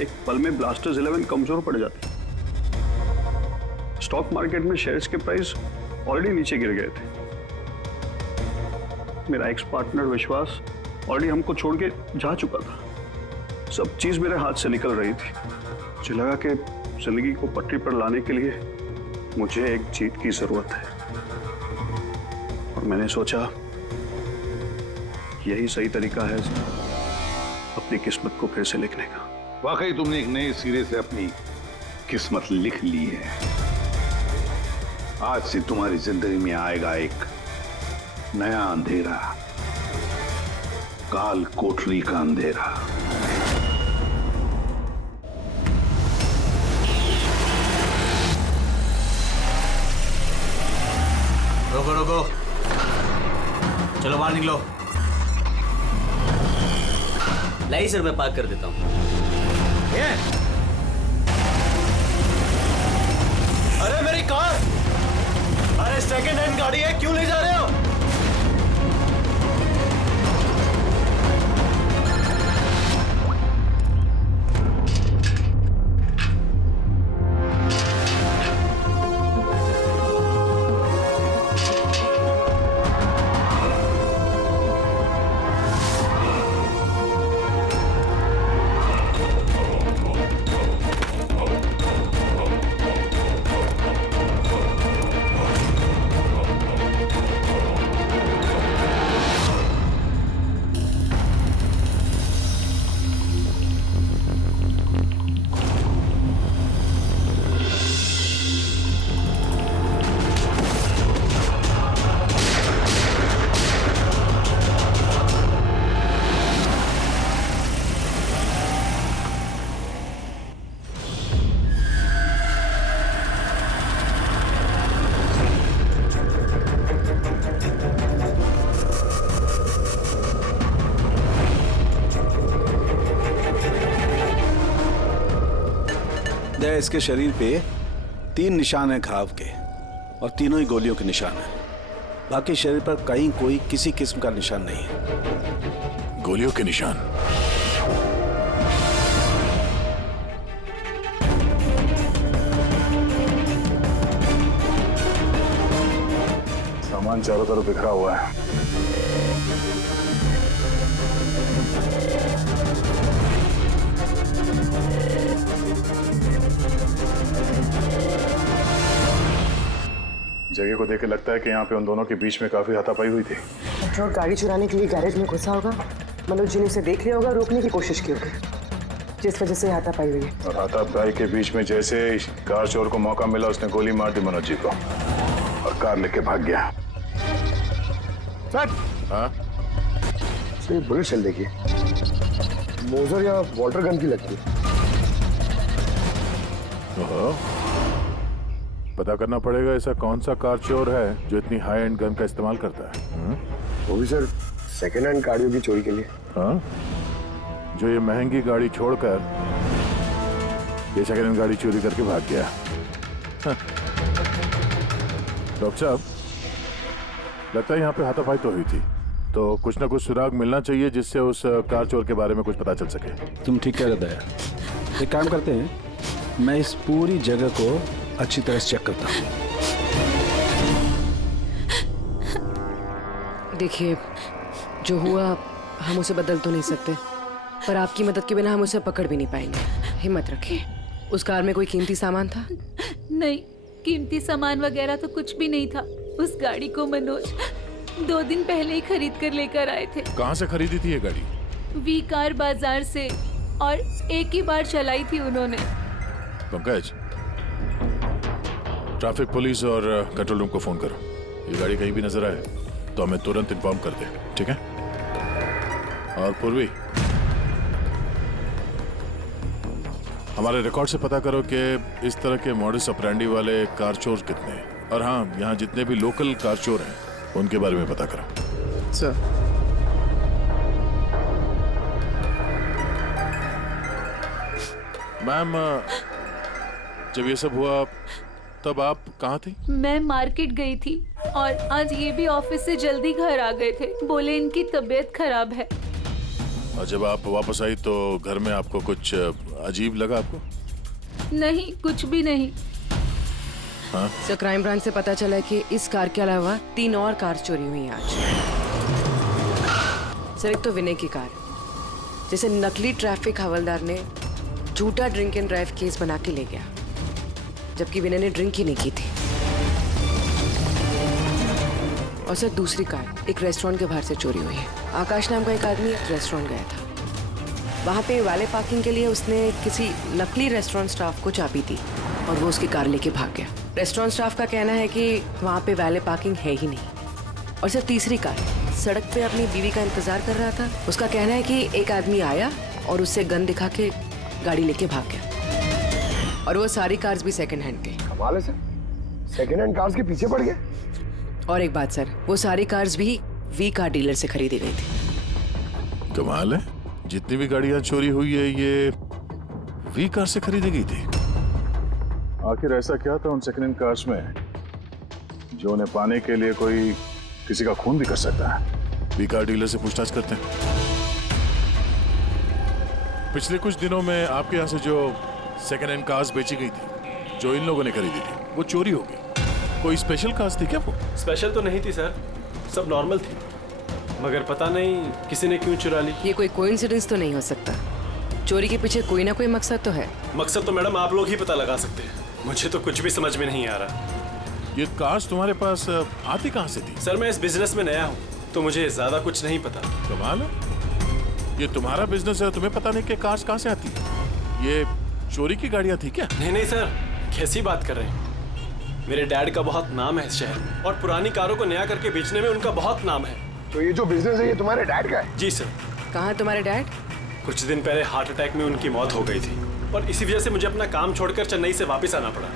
एक पल में ब्लास्टर्स 11 कमजोर पड़ जाती। स्टॉक मार्केट में शेयर्स के प्राइस ऑलरेडी नीचे गिर गए थे। मेरा एक्स पार्टनर विश्वास ऑलरेडी हमको छोड़ के जा चुका था। सब चीज मेरे हाथ से निकल रही थी। मुझे लगा कि जिंदगी को पटरी पर लाने के लिए मुझे एक जीत की जरूरत है, और मैंने सोचा यही सही तरीका है अपनी किस्मत को फिर से लिखने का। वाकई तुमने एक नए सिरे से अपनी किस्मत लिख ली है। आज से तुम्हारी जिंदगी में आएगा एक नया अंधेरा, काल कोठरी का अंधेरा। रोको रोको, चलो बाहर निकलो। लाई सर, मैं पार्क कर देता हूँ। अरे मेरी कार! अरे सेकंड हैंड गाड़ी है, क्यों ले जा रहे हो? इसके शरीर पे 3 निशान हैं घाव के, और तीनों ही गोलियों के निशान हैं। बाकी शरीर पर कहीं कोई किसी किस्म का निशान नहीं है। गोलियों के निशान? सामान चारों तरफ बिखरा हुआ है। जगह को देख के लगता है कि यहाँ पे उन दोनों के बीच में काफी हाथापाई हुई थी। ट्रक गाड़ी चुराने के लिए गैरेज में घुसा होगा। मनोज जी ने उसे देख लिया होगा, रोकने की कोशिश की होगी, जिस वजह से हाथापाई हुई है। और हाथापाई के बीच में जैसे कार चोर को मौका मिला, उसने गोली मार दी मनोज जी को और कार लेके भाग गया। सर, हाँ? ये बुलेट चल देखिए, मोजर या वाटर गन की लगती है। पता करना पड़ेगा ऐसा कौन सा कार चोर है जो इतनी हाई एंड गन का इस्तेमाल करता है। वो भी सर सेकेंड हैंड गाड़ियों की चोरी के लिए। हाँ? जो ये महंगी गाड़ी छोड़कर ये सेकेंड हैंड गाड़ी चोरी करके भाग गया। डॉक्टर साहब, लगता है यहाँ पे हाथापाई तो हुई थी, तो कुछ ना कुछ सुराग मिलना चाहिए जिससे उस कार चोर के बारे में कुछ पता चल सके। तुम ठीक कह रहे दया। एक काम करते हैं, मैं इस पूरी जगह को अच्छी तरह से चेक करता हूँ। देखिए, जो हुआ हम उसे बदल तो नहीं सकते, पर आपकी मदद के बिना हम उसे पकड़ भी नहीं पाएंगे। हिम्मत रखिए। उस कार में कोई कीमती सामान था? नहीं, कीमती सामान वगैरह तो कुछ भी नहीं था। उस गाड़ी को मनोज 2 दिन पहले ही खरीद कर लेकर आए थे। कहाँ से खरीदी थी ये गाड़ी? वी कार बाजार से, और एक ही बार चलाई थी उन्होंने। पंकज, ट्रैफिक पुलिस और कंट्रोल रूम को फोन करो। ये गाड़ी कहीं भी नजर आए तो हमें तुरंत इन्फॉर्म कर दे, ठीक है? और पूर्वी, हमारे रिकॉर्ड से पता करो कि इस तरह के मॉडस ऑपरेंडी वाले कार चोर कितने हैं। और हाँ, यहाँ जितने भी लोकल कार चोर हैं उनके बारे में पता करो। सर। मैम, जब ये सब हुआ तब आप कहाँ थी? मैं मार्केट गई थी और आज ये भी ऑफिस से जल्दी घर आ गए थे। बोले इनकी तबीयत खराब है। और जब आप वापस आई तो घर में आपको कुछ अजीब लगा आपको? नहीं, कुछ भी नहीं। हाँ? सर, क्राइम ब्रांच से पता चला कि इस कार के अलावा 3 और कार चोरी हुई हैं आज। सर, एक तो विनय की कार, जिसे नकली ट्रैफिक हवलदार ने झूठा ड्रिंक एंड ड्राइव केस बना के ले गया, जबकि विनय ने ड्रिंक ही नहीं की थी। और सर, दूसरी कार एक रेस्टोरेंट के बाहर से चोरी हुई है। आकाश नाम का एक आदमी रेस्टोरेंट गया था। वहाँ पे वैले पार्किंग के लिए उसने किसी नकली रेस्टोरेंट स्टाफ को चाबी दी और वो उसकी कार लेके भाग गया। रेस्टोरेंट स्टाफ का कहना है कि वहाँ पे वैले पार्किंग है ही नहीं। और सर, तीसरी कार सड़क पे अपनी बीवी का इंतजार कर रहा था। उसका कहना है कि एक आदमी आया और उससे गन दिखा के गाड़ी लेके भाग गया। और वो सारी कार्स भी सेकंड हैंड थे। कमाल है सर, सेकंड हैंड कार्स के पीछे पड़ गए। और एक बात सर, वो सारी कार्स भी वी कार डीलर से खरीदी गई थी। कमाल है, जितनी भी गाड़ियां चोरी हुई है ये वी कार से खरीदी गई थी। आखिर ऐसा क्या था उन सेकंड हैंड कार्स में जो उन्हें पाने के लिए कोई किसी का खून भी कर सकता है? वी कार डीलर से पूछताछ करते हैं। पिछले कुछ दिनों में आपके यहाँ से जो सेकंड हैंड कार्स बेची गई थी, जो इन लोगों ने खरीदी थी, वो चोरी हो गई। कोई स्पेशल कार्स थी क्या वो? स्पेशल तो नहीं थी सर, सब नॉर्मल थी, मगर पता नहीं किसी ने क्यों चुरा ली। ये कोई कोइंसिडेंस तो नहीं हो सकता। चोरी के पीछे कोई ना कोई मकसद तो है। मकसद तो मैडम आप लोग ही पता लगा सकते हैं, मुझे तो कुछ भी समझ में नहीं आ रहा। ये कार्स तुम्हारे पास आती कहाँ से थी? सर, मैं इस बिजनेस में नया हूँ तो मुझे ज्यादा कुछ नहीं पता। कमाल है, ये तुम्हारा बिजनेस है, तुम्हें पता नहीं कि कार्स कहाँ से आती है? ये चोरी की गाड़ियाँ थी क्या? नहीं सर, कैसी बात कर रहे हैं। मेरे डैड का बहुत नाम है इस शहर में और पुरानी कारों को नया करके बेचने में उनका बहुत नाम है। तो ये जो बिजनेस है ये तुम्हारे डैड का है? जी सर। कहाँ है तुम्हारे डैड? कुछ दिन पहले हार्ट अटैक में उनकी मौत हो गई थी और इसी वजह से मुझे अपना काम छोड़कर चेन्नई से वापस आना पड़ा।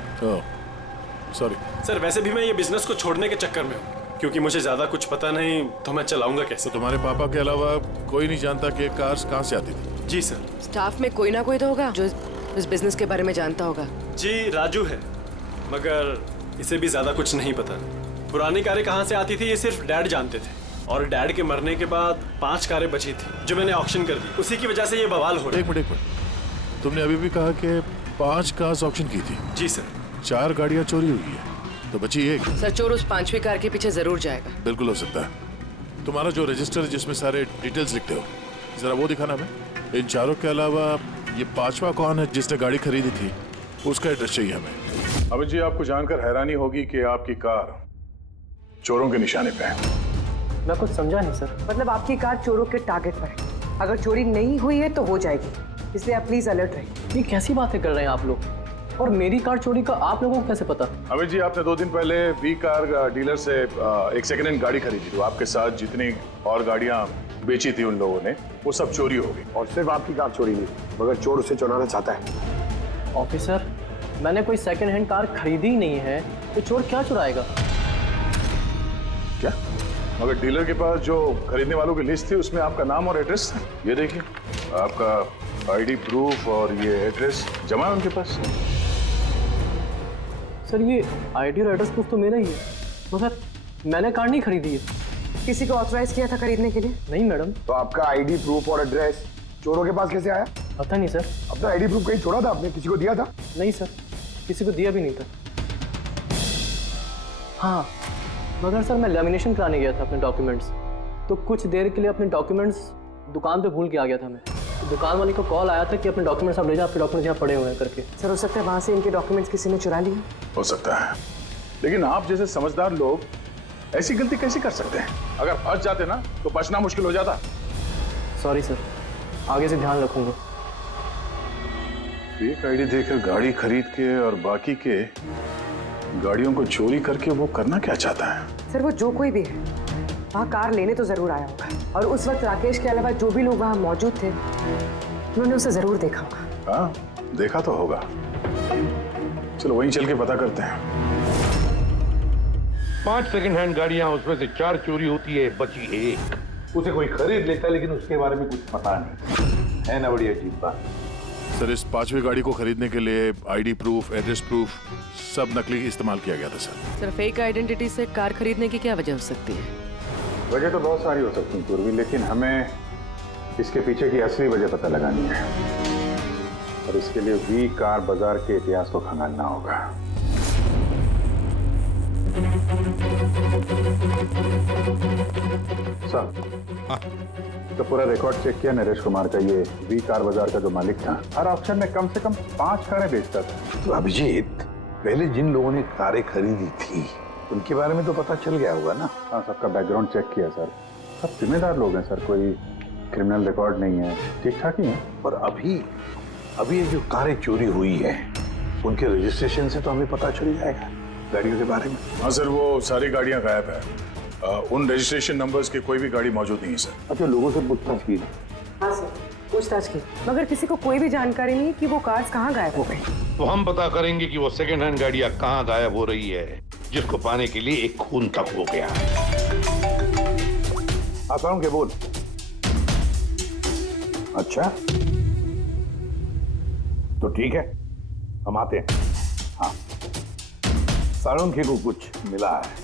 सॉरी सर, वैसे भी मैं ये बिजनेस को छोड़ने के चक्कर में हूँ, क्योंकि मुझे ज्यादा कुछ पता नहीं तो मैं चलाऊंगा कैसे। तो तुम्हारे पापा के अलावा कोई नहीं जानता कि कार्स कहाँ से आती थी? जी सर। स्टाफ में कोई ना कोई तो होगा जो इस बिजनेस के बारे में जानता होगा। जी, राजू है, मगर इसे भी ज्यादा कुछ नहीं पता। पुरानी कारें कहाँ से आती थी ये सिर्फ डैड जानते थे, और डैड के मरने के बाद 5 कारें बची थी जो मैंने ऑक्शन कर दी। उसी की वजह से ये बवाल हो रहा है। एक मिनट, तुमने अभी भी कहा कि 5 कार्स ऑक्शन की थी। जी सर। 4 गाड़ियाँ चोरी हुई है तो बची एक। सर, चोर उस 5वीं कार के पीछे जरूर जाएगा। बिल्कुल हो सकता है। तुम्हारा जो रजिस्टर जिसमें सारे डिटेल्स लिखते हो, जरा वो दिखाना हमें। इन 4 के अलावा ये 5वां कौन है जिसने गाड़ी खरीदी थी, उसका एड्रेस चाहिए हमें। अमित जी, आपको जानकर हैरानी होगी कि आपकी कार चोरों के निशाने पे है। मैं कुछ समझा नहीं सर। मतलब आपकी कार चोरों के टारगेट पर है। अगर चोरी नहीं हुई है तो हो जाएगी, इसलिए आप प्लीज अलर्ट रहिए। ये कैसी बातें कर रहे हैं आप लोग? और मेरी कार चोरी का आप लोगों को कैसे पता? अमित जी, आपने 2 दिन पहले वी कार डीलर से एक सेकंड हैंड गाड़ी खरीदी थी। आपके साथ जितनी और गाड़ियां बेची थी उन लोगों ने, वो सब चोरी हो गई। और सिर्फ आपकी कार चोरी नहीं, मगर चोर उसे चुराना चाहता है। ऑफिसर, मैंने कोई सेकंड हैंड कार खरीदी ही नहीं है, तो चोर क्या चुराएगा? क्या? मगर डीलर के पास जो खरीदने वालों की लिस्ट थी उसमें आपका नाम और एड्रेस था। ये देखिए, आपका आईडी प्रूफ और ये एड्रेस जमा है उनके पास। सर, ये आईडी और एड्रेस प्रूफ तो मेरा ही है, मगर मैंने कार नहीं खरीदी है। किसी को ऑथराइज किया था खरीदने के लिए? नहीं मैडम। तो आपका आईडी प्रूफ और एड्रेस चोरों के पास कैसे आया? पता नहीं सर। अपना आईडी प्रूफ कहीं छोड़ा था आपने? किसी को दिया था? नहीं सर, किसी को दिया भी नहीं था। हाँ, मगर सर मैं लेमिनेशन कराने गया था अपने डॉक्यूमेंट्स, तो कुछ देर के लिए अपने डॉक्यूमेंट्स दुकान पे भूल के आ गया था मैं। तो दुकान वाले को कॉल आया था कि अपने डॉक्यूमेंट्स आप ले जाओ, आपके डॉक्यूमेंट्स यहाँ पड़े हुए हैं करके। सर, हो सकता है वहाँ से इनके डॉक्यूमेंट्स किसी ने चुरा लिए। हो सकता है, लेकिन आप जैसे समझदार लोग ऐसी गलती कैसे कर सकते हैं? अगर फंस जाते ना तो बचना मुश्किल हो जाता। सॉरी सर, आगे से ध्यान रखूंगा। फेक आईडी देकर गाड़ी खरीद के और बाकी के गाड़ियों को चोरी करके वो करना क्या चाहता है? सर, वो जो कोई भी है वहाँ कार लेने तो जरूर आया होगा। और उस वक्त राकेश के अलावा जो भी लोग वहां मौजूद थे उन्होंने उसे जरूर देखा होगा। हाँ, देखा तो होगा। चलो वहीं चल के पता करते हैं। 5 सेकंड हैंड गाड़ियां, उसमें से 4 चोरी होती है, बची 1। उसे कोई खरीद लेता है लेकिन उसके बारे में कुछ पता नहीं है ना। बड़ी अजीब बात। सर, इस 5वीं गाड़ी को खरीदने के लिए आईडी प्रूफ, एड्रेस प्रूफ सब नकली इस्तेमाल किया गया था सर। सर, फेक आइडेंटिटी से कार खरीदने की क्या वजह हो सकती है? वजह तो बहुत सारी हो सकती है पूर्वी, लेकिन हमें इसके पीछे की असली वजह पता लगानी है और इसके लिए वी कार बाजार के इतिहास को खंगालना होगा। तो पूरा रिकॉर्ड चेक किया नरेश कुमार का। ये वी कार बाजार का जो मालिक था हर ऑप्शन में कम से कम 5 कारें बेचता था। तो अभिजीत, पहले जिन लोगों ने कारें खरीदी थी उनके बारे में तो पता चल गया होगा ना? हाँ, सबका बैकग्राउंड चेक किया सर। सब जिम्मेदार लोग हैं सर, कोई क्रिमिनल रिकॉर्ड नहीं है, ठीक ठाक ही है। और अभी ये जो कारें चोरी हुई है उनके रजिस्ट्रेशन से तो हमें पता चल जाएगा गाड़ियों के बारे में। हाँ सर, वो सारी गाड़ियां गायब है। उन रजिस्ट्रेशन नंबर्स के कोई भी गाड़ी मौजूद नहीं है सर। अच्छा, लोगों से पूछताछ की? हाँ सर, पूछताछ की, मगर किसी को कोई भी जानकारी नहीं कि वो कार्स कहाँ गायब हो गई। तो हम पता करेंगे कि वो सेकंड हैंड गाड़ियां कहाँ गायब हो रही है, जिसको पाने के लिए एक खून तक हो गया। आसान के बोल। अच्छा, तो ठीक है, हम आते हैं। हाँ, साळुंखे को कुछ मिला है।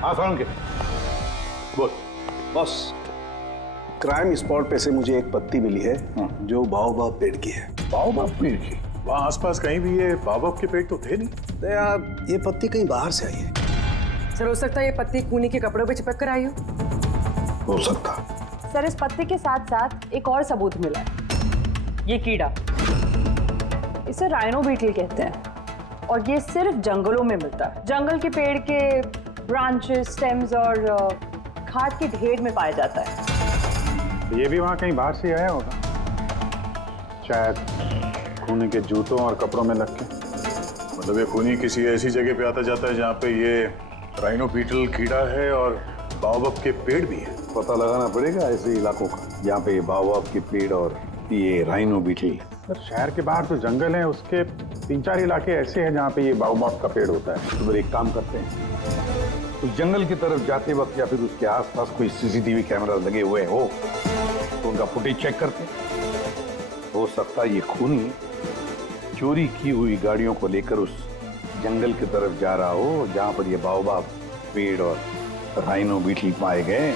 हाँ साळुंखे, बोल। बॉस, क्राइम स्पॉट पे से मुझे एक पत्ती मिली है जो बाओबाब पेड़ की है। बाओबाब पेड़ की? वहाँ आसपास कहीं भी ये बाओबाब के पेड़ तो थे नहीं। यार, ये पत्ती कहीं बाहर से आई है। सर, हो सकता है ये पत्ती खूनी के कपड़ों पे चिपक कर आई हो सकता। सर, इस पत्ते के साथ साथ एक और सबूत मिला है। ये कीड़ा, इसे राइनो बीटल कहते हैं और ये सिर्फ जंगलों में मिलता है। जंगल के पेड़ के ब्रांचेस, स्टेम्स और खाद के ढेर में पाया जाता है। ये भी वहाँ कहीं बाहर से आया होगा, शायद खूनी के जूतों और कपड़ों में लग के। मतलब ये खूनी किसी ऐसी जगह पे आता जाता है जहाँ पे ये राइनो बीटल कीड़ा है और बाओबाब के पेड़ भी है। पता लगाना पड़ेगा ऐसे इलाकों का जहाँ पे बाओबाब के पेड़ और ये राइनो बीटल। सर, शहर के बाहर जो जंगल है उसके 3-4 इलाके ऐसे हैं जहाँ पे ये बाओबाब का पेड़ होता है। तो फिर एक काम करते हैं, उस जंगल की तरफ जाते वक्त या फिर उसके आसपास कोई सीसीटीवी कैमरा लगे हुए हो तो उनका फुटेज चेक करते हैं। हो सकता है ये खूनी चोरी की हुई गाड़ियों को लेकर उस जंगल की तरफ जा रहा हो जहां पर ये बाओबाब पेड़ और राइनो बीटल पाए गए।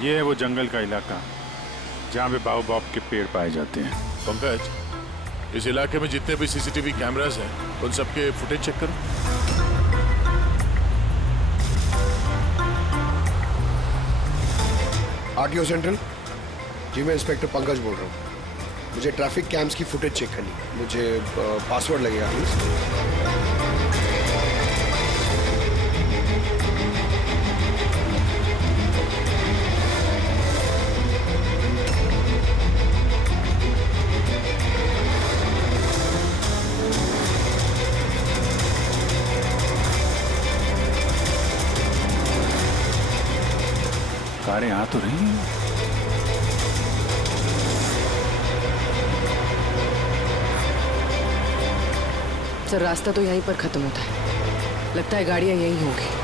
ये है वो जंगल का इलाका जहाँ पे बाओबाब के पेड़ पाए जाते हैं। पंकज, इस इलाके में जितने भी सीसीटीवी कैमरास हैं उन सबके फुटेज चेक करो। आरटीओ सेंट्रल जी, मैं इंस्पेक्टर पंकज बोल रहा हूँ। मुझे ट्रैफिक कैम्स की फुटेज चेक करनी है। मुझे पासवर्ड लगेगा प्लीज। कारें आ तो रही हैं। सर, रास्ता तो यहीं पर खत्म होता है। लगता है गाड़ियां यहीं होंगी।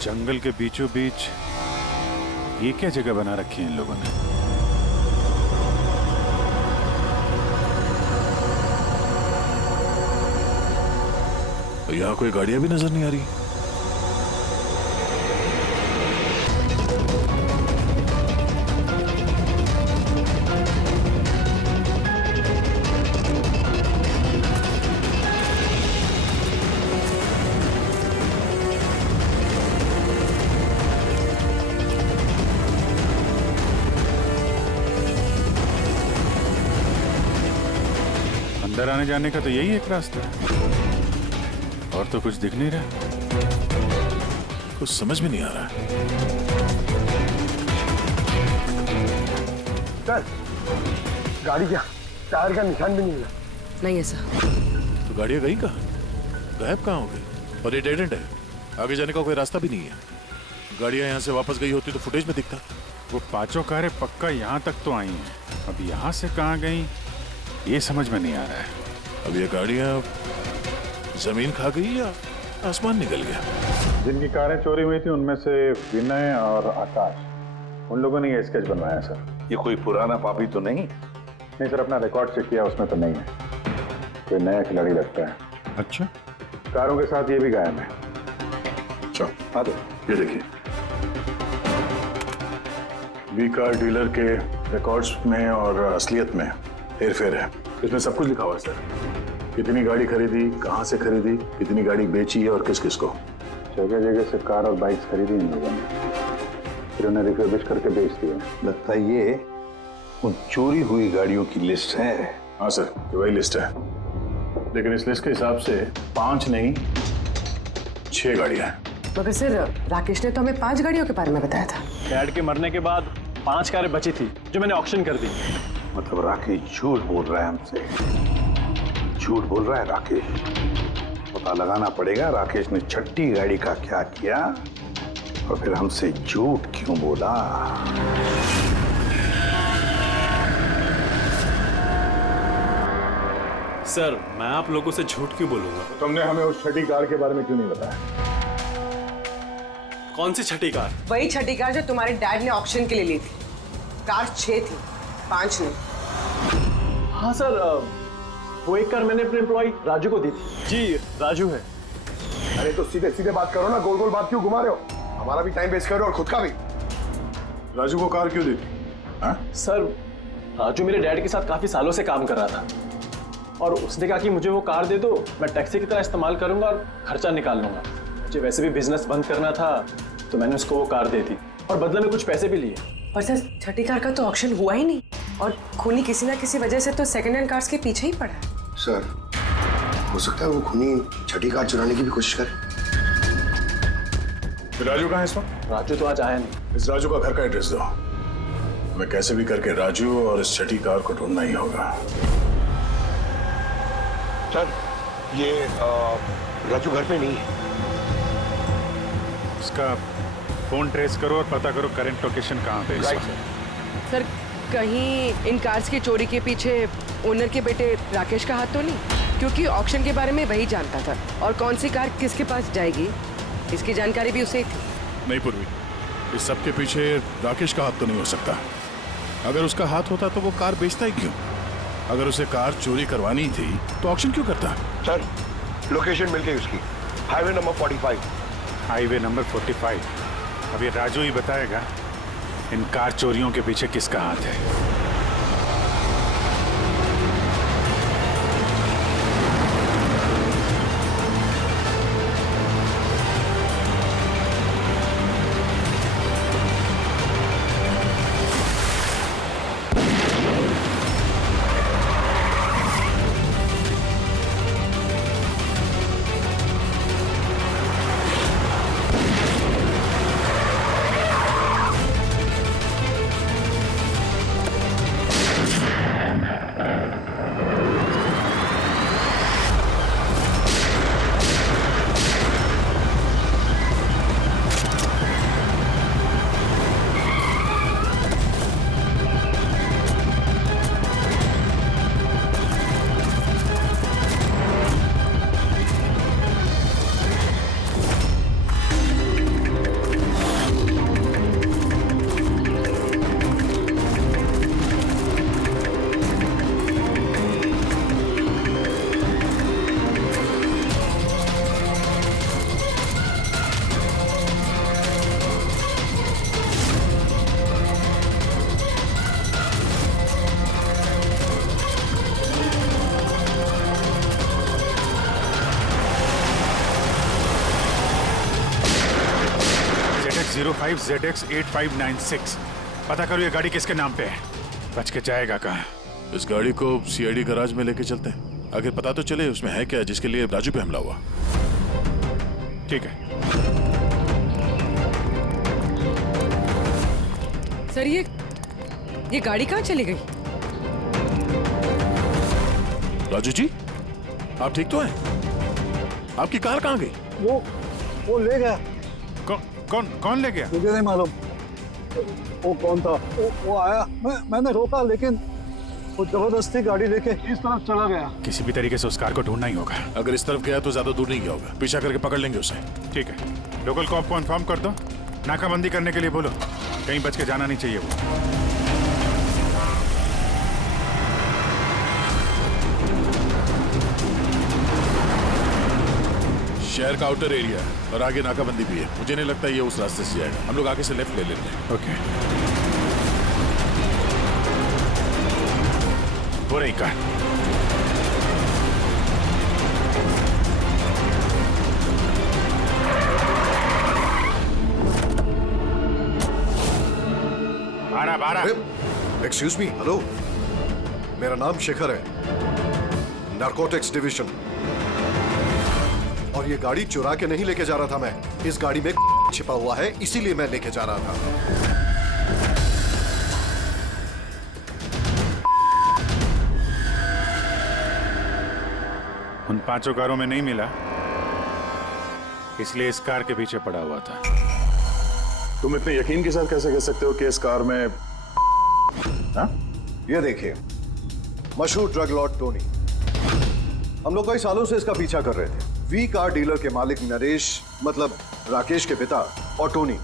जंगल के बीचों बीच ये क्या जगह बना रखी है इन लोगों ने? यहाँ कोई गाड़ियां भी नजर नहीं आ रही। अंदर आने जाने का तो यही एक रास्ता है, और तो कुछ दिख नहीं रहा। कुछ समझ में नहीं आ रहा है। सर, गाड़ी क्या टायर का निशान भी नहीं मिला। नहीं ऐसा। तो गाड़ियां गई कहाँ? गायब कहाँ हो गई? और ये डेड एंड है, आगे जाने का कोई रास्ता भी नहीं है। गाड़ियां यहाँ से वापस गई होती तो फुटेज में दिखता। वो पांचों कारें पक्का यहाँ तक तो आई हैं, अब यहाँ से कहाँ गई ये समझ में नहीं आ रहा है। अब ये गाड़ियां जमीन खा गई या आसमान निकल गया? जिनकी कारें चोरी हुई थी उनमें से विनय और आकाश, उन लोगों ने ये स्केच बनवाया सर। ये कोई पुराना पापी तो नहीं? नहीं सर, अपना रिकॉर्ड चेक किया, उसमें तो नहीं है। कोई नया खिलाड़ी लगता है। अच्छा, कारों के साथ ये भी गायब है। अच्छा, आ दो, ये देखिए। वी कार डीलर के रिकॉर्ड्स में और असलियत में हेरफेर है। इसमें सब कुछ लिखा हुआ है सर, कितनी गाड़ी खरीदी, कहाँ से खरीदी, कितनी गाड़ी बेची है और किस किस को। जगह जगह से कार और बाइक्स खरीदी इन लोगों ने, फिर उन्हें रिफर्बिश करके बेच दिया। लगता है ये उन चोरी हुई गाड़ियों की लिस्ट है। हाँ सर, ये वही लिस्ट है, लेकिन इस लिस्ट के हिसाब से 5 नहीं 6 गाड़ियां हैं। मगर सर, राकेश ने तो हमें 5 गाड़ियों के बारे में बताया था। डैड के मरने के बाद 5 कारें बची थी जो मैंने ऑक्शन कर दी। मतलब राकेश झूठ बोल रहा है हमसे, झूठ बोल रहा है राकेश। पता लगाना पड़ेगा राकेश ने छठी गाड़ी का क्या किया और फिर हमसे झूठ क्यों बोला। सर, मैं आप लोगों से झूठ क्यों बोलूंगा? तो तुमने हमें उस छठी कार के बारे में क्यों नहीं बताया? कौन सी छठी कार? वही छठी कार जो तुम्हारे डैड ने ऑक्शन के लिए ली थी। कार 6 थी, 5 नहीं। हाँ सर, वो एक कार मैंने अपने एम्प्लॉय राजू को दी थी। जी, राजू है। अरे तो सीधे सीधे बात करो ना, गोल गोल बात क्यों घुमा रहे हो? हमारा भी टाइम वेस्ट कर रहे हो और खुद का भी। राजू को कार क्यों दी थी? सर, राजू मेरे डैड के साथ काफी सालों से काम कर रहा था और उसने कहा कि मुझे वो कार दे दो, मैं टैक्सी की तरह इस्तेमाल करूंगा और खर्चा निकाल लूंगा। मुझे वैसे भी बिजनेस बंद करना था तो मैंने उसको वो कार दे दी और बदले में कुछ पैसे भी लिए। पर सर, छठी कार का तो ऑक्शन हुआ ही नहीं और खूनी किसी ना किसी वजह से तो सेकंड हैंड कार्स के पीछे ही पड़ा है। सर, हो सकता है वो खूनी छठी कार चुराने की भी कोशिश करे। राजू कहाँ है इस वक्त? राजू तो आज आया नहीं। इस राजू का घर का एड्रेस दो, हमें कैसे भी करके राजू और इस छठी कार को ढूंढना ही होगा। सर, ये राजू घर पे नहीं है। उसका फोन ट्रेस करो और पता करो करंट लोकेशन कहाँ पे है। सर, कहीं इन कार्स की चोरी के पीछे ओनर के बेटे राकेश का हाथ तो नहीं? क्योंकि ऑक्शन के बारे में वही जानता था और कौन सी कार किसके पास जाएगी इसकी जानकारी भी उसे ही थी। नहीं पूर्वी, इस सब के पीछे राकेश का हाथ तो नहीं हो सकता। अगर उसका हाथ होता तो वो कार बेचता ही क्यों? अगर उसे कार चोरी करवानी थी तो ऑक्शन क्यों करता? सर, लोकेशन मिल गई उसकी, हाईवे नंबर 45। Highway number 45। अब ये राजू ही बताएगा इन कार चोरियों के पीछे किसका हाथ है। 05ZX8596। पता करो ये गाड़ी किसके नाम पे है, बच के जाएगा कहाँ। इस गाड़ी को सीआईडी गैराज में लेके चलते हैं, आखिर पता तो चले उसमें है क्या जिसके लिए राजू पे हमला हुआ। ठीक है सर, ये गाड़ी कहाँ चली गई? राजू जी, आप ठीक तो हैं? आपकी कार कहाँ गई? वो ले गया। कौन ले गया? मुझे नहीं मालूम वो कौन था। वो आया, मैंने रोका, लेकिन वो जबरदस्ती गाड़ी लेके इस तरफ चला गया। किसी भी तरीके से उस कार को ढूंढना ही होगा। अगर इस तरफ गया तो ज्यादा दूर नहीं गया होगा, पीछा करके पकड़ लेंगे उसे। ठीक है, लोकल कॉप को इन्फॉर्म कर दो, नाकाबंदी करने के लिए बोलो, कहीं बच के जाना नहीं चाहिए वो। शहर का आउटर एरिया है और आगे नाकाबंदी भी है, मुझे नहीं लगता ये उस रास्ते से जाएगा। हम लोग आगे से लेफ्ट ले लेते हैं। ओके, वो रही कार। एक्सक्यूज मी, हेलो, मेरा नाम शेखर है, नारकोटिक्स डिवीजन। और ये गाड़ी चुरा के नहीं लेके जा रहा था मैं, इस गाड़ी में छिपा हुआ है, इसीलिए मैं लेके जा रहा था। उन 5 कारों में नहीं मिला, इसलिए इस कार के पीछे पड़ा हुआ था। तुम इतने यकीन के साथ कैसे कह सकते हो कि इस कार में? ये देखिए, मशहूर ड्रग लॉर्ड टोनी, हम लोग कई सालों से इसका पीछा कर रहे थे। वी कार डीलर के मालिक नरेश, मतलब राकेश के पिता, और टोनी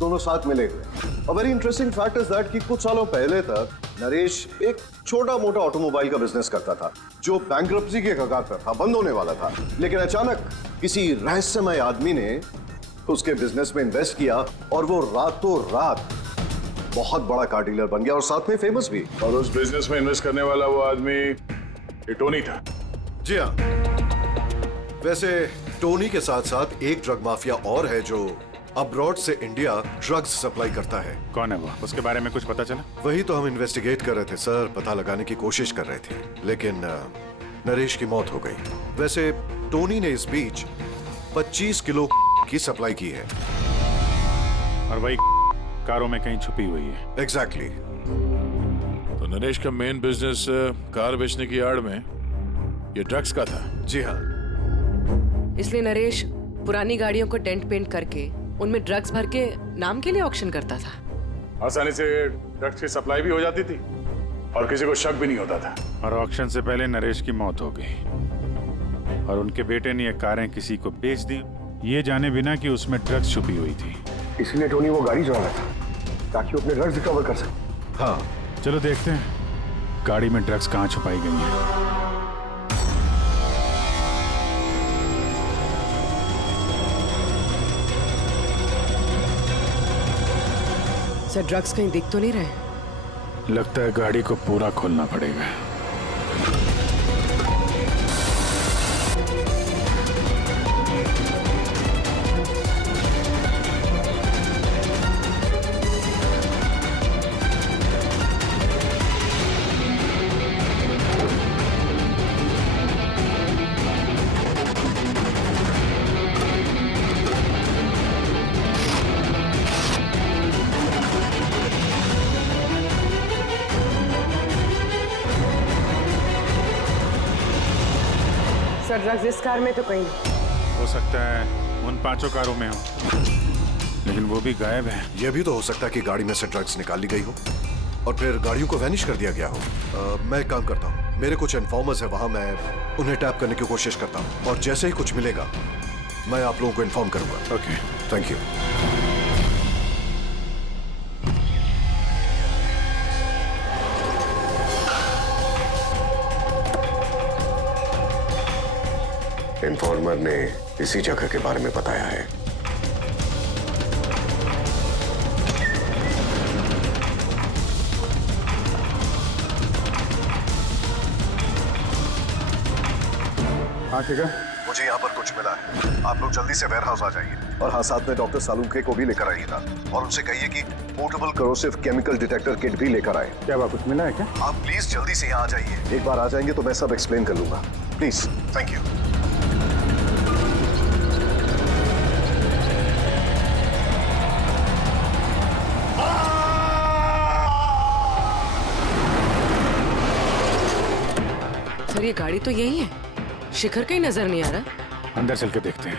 दोनों साथ मिले हुए। A very interesting fact is that कि कुछ सालों पहले तक नरेश एक छोटा मोटा ऑटोमोबाइल का बिजनेस करता था जो बैंक्रप्सी के कगार पर था, बंद होने वाला था। लेकिन अचानक किसी रहस्यमय आदमी ने उसके बिजनेस में इन्वेस्ट किया और वो रातों रात बहुत बड़ा कार डीलर बन गया और साथ में फेमस भी। और उस बिजनेस में इन्वेस्ट करने वाला वो आदमी ये टोनी था? जी हाँ। वैसे टोनी के साथ साथ एक ड्रग माफिया और है जो अब्रॉड से इंडिया ड्रग्स सप्लाई करता है। कौन है वो? उसके बारे में कुछ पता चला? वही तो हम इन्वेस्टिगेट कर रहे थे सर, पता लगाने की कोशिश कर रहे थे, लेकिन नरेश की मौत हो गई। वैसे टोनी ने इस बीच 25 किलो की सप्लाई की है और वही कारों में कहीं छुपी हुई है। एग्जैक्टली। तो नरेश का मेन बिजनेस कार बेचने की आड़ में ये ड्रग्स का था? जी हाँ। इसलिए नरेश पुरानी गाड़ियों को डेंट पेंट करके उनमें ड्रग्स भर के नाम के लिए ऑक्शन करता था। आसानी से ड्रग्स की सप्लाई भी हो जाती थी और किसी को शक भी नहीं होता था। और ऑक्शन से पहले नरेश की मौत हो गई और उनके बेटे ने ये कारें किसी को बेच दी, ये जाने बिना कि उसमें ड्रग्स छुपी हुई थी। इसलिए टोनी वो गाड़ी चुरा रहा था ताकि वो अपने ड्रग्स रिकवर कर सके। हाँ, चलो देखते हैं गाड़ी में ड्रग्स कहाँ छुपाई गई है। सर, ड्रग्स कहीं दिख तो नहीं रहे? लगता है गाड़ी को पूरा खोलना पड़ेगा। सर, ड्रग्स इस कार में तो कहीं हो सकता है उन 5 कारों में हो, लेकिन वो भी गायब है। यह भी तो हो सकता है कि गाड़ी में से ड्रग्स निकाल ली गई हो और फिर गाड़ियों को वैनिश कर दिया गया हो। मैं एक काम करता हूँ, मेरे कुछ इन्फॉर्मर्स है वहां, मैं उन्हें टैप करने की कोशिश करता हूँ और जैसे ही कुछ मिलेगा मैं आप लोगों को इन्फॉर्म करूंगा। Okay, thank you. इन्फॉर्मर ने इसी जगह के बारे में बताया है। हाँ ठीक है, मुझे यहाँ पर कुछ मिला है। आप लोग जल्दी से वेयर हाउस आ जाइए और हाँ, साथ में डॉक्टर सालुंखे को भी लेकर आइएगा और उनसे कहिए कि portable corrosive chemical detector kit भी लेकर आए। क्या बात, कुछ मिला है क्या? आप प्लीज जल्दी से यहाँ आ जाइए। एक बार आ जाएंगे तो मैं सब एक्सप्लेन कर लूंगा। Please, thank you. सर ये गाड़ी तो यही है, शिखर का ही नजर नहीं आ रहा। अंदर चल के देखते हैं।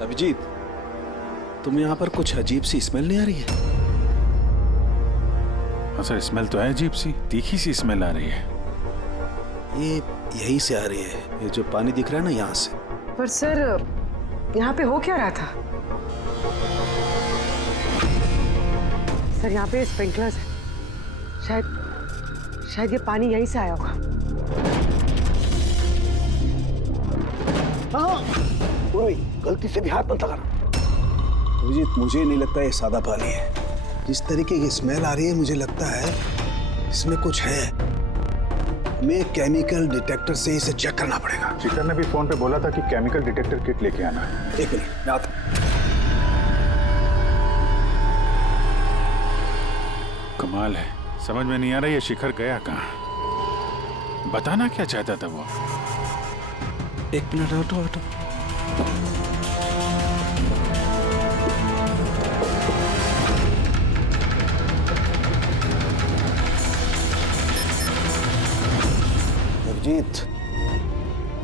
अभिजीत, तुम्हें यहाँ पर कुछ अजीब सी स्मेल नहीं आ रही है? हाँ सर, स्मेल तो है अजीब सी, तीखी सी स्मेल आ रही है। ये यहीं से आ रही है, ये जो पानी दिख रहा है ना, यहाँ से। पर सर यहाँ पे हो क्या रहा था? सर यहाँ पे स्प्रिंकलर्स है, शायद ये पानी यहीं से आया होगा। हाँ, गलती से भी हाथ मत लगाना। अभिजीत, मुझे नहीं लगता ये सादा पानी है। जिस तरीके की स्मेल आ रही है, मुझे लगता है इसमें कुछ है। हमें केमिकल डिटेक्टर से इसे चेक करना पड़ेगा। शिखर ने भी फोन पे बोला था कि केमिकल डिटेक्टर किट लेके आना है। एक मिनट, मैं आता हूं। कमाल है, समझ में नहीं आ रहा ये शिखर गया कहाँ। बताना क्या चाहता था वो? एक मिनट, हटो हटो। अभिजीत,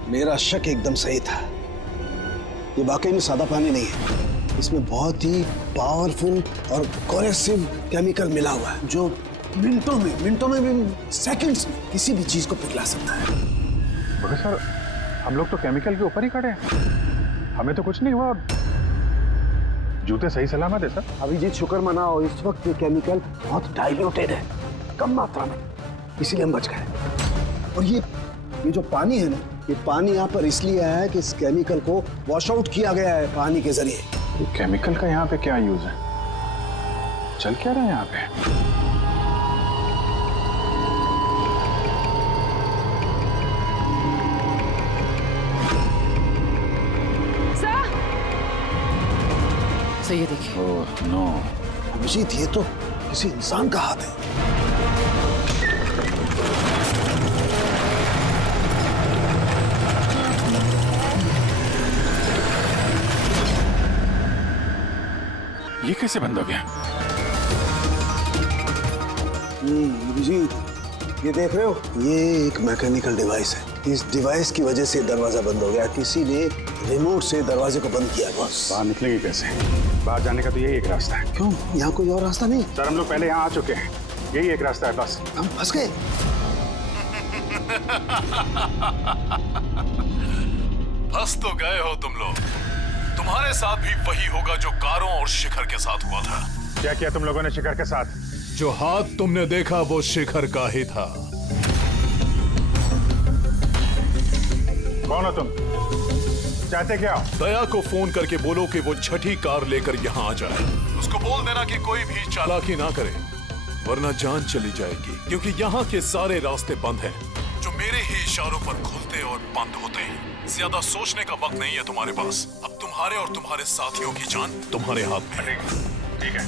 मेरा शक एकदम सही था। ये वाकई में सादा पानी नहीं है। इसमें बहुत ही पावरफुल और कोरेसिव केमिकल मिला हुआ है, जो मिनटों में भी, सेकंड्स में किसी भी चीज को पिघला सकता है। मगर सर, हम लोग तो केमिकल के ऊपर ही खड़े हैं, हमें तो कुछ नहीं हुआ और जूते सही सलामत है सर। अभिजीत, शुक्र मनाओ, इस वक्त ये केमिकल बहुत डाइल्यूटेड है, कम मात्रा में, इसीलिए हम बच गए। और ये जो पानी है ना, ये पानी यहाँ पर इसलिए आया है कि इस केमिकल को वॉश आउट किया गया है पानी के जरिए। ये केमिकल का यहाँ पे क्या यूज है? चल क्या रहा है यहाँ पे? सर ये देखिए। ओह नो अभिजीत, ये तो किसी इंसान का हाथ है। ये कैसे बंद हो गया? अभिजीत, ये देख रहे हो, ये एक मैकेनिकल डिवाइस है। इस डिवाइस की वजह से दरवाजा बंद हो गया। किसी ने रिमोट से दरवाजे को बंद किया। बस बाहर निकलेंगे कैसे? बाहर जाने का तो यही एक रास्ता है। क्यों, यहाँ कोई और रास्ता नहीं? सर, हम लोग पहले यहाँ आ चुके हैं, यही एक रास्ता है बस। हम फंस गए। फंस तो गए हो तुम लोग। तुम्हारे साथ भी वही होगा जो कारों और शिखर के साथ हुआ था। क्या किया तुम लोगों ने शिखर के साथ? जो हाथ तुमने देखा वो शिखर का ही था। कौन हो तुम? चाहते क्या? दया को फोन करके बोलो कि वो छठी कार लेकर यहाँ आ जाए। उसको बोल देना कि कोई भी चालाकी ना करे, वरना जान चली जाएगी। क्योंकि यहाँ के सारे रास्ते बंद हैं, जो मेरे ही इशारों पर खुलते और बंद होते हैं। ज्यादा सोचने का वक्त नहीं है तुम्हारे पास। अब तुम्हारे और तुम्हारे साथियों की जान तुम्हारे हाथ में है। ठीक है।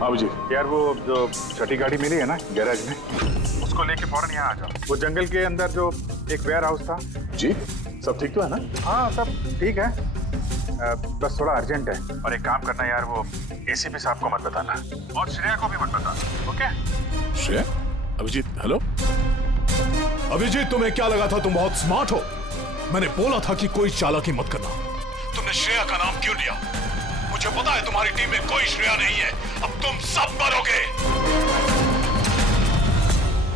बाबू जी, यार वो जो छठी गाड़ी मिली है ना गैराज में, उसको लेके फौरन यहाँ आ जाओ। वो जंगल के अंदर जो एक वेयर हाउस था। जी, सब ठीक तो है ना? हाँ, सब ठीक है। बस थोड़ा अर्जेंट है। और एक काम करना यार, वो एसीपी साहब को मत बताना और श्रेया को भी मत बताना, ओके? श्रेया? अभिजीत, हेलो अभिजीत, तुम्हें क्या लगा था तुम बहुत स्मार्ट हो? मैंने बोला था कि कोई चालाकी मत करना। तुमने श्रेया का नाम क्यों लिया? मुझे पता है तुम्हारी टीम में कोई श्रेया नहीं है। अब तुम सब मरोगे।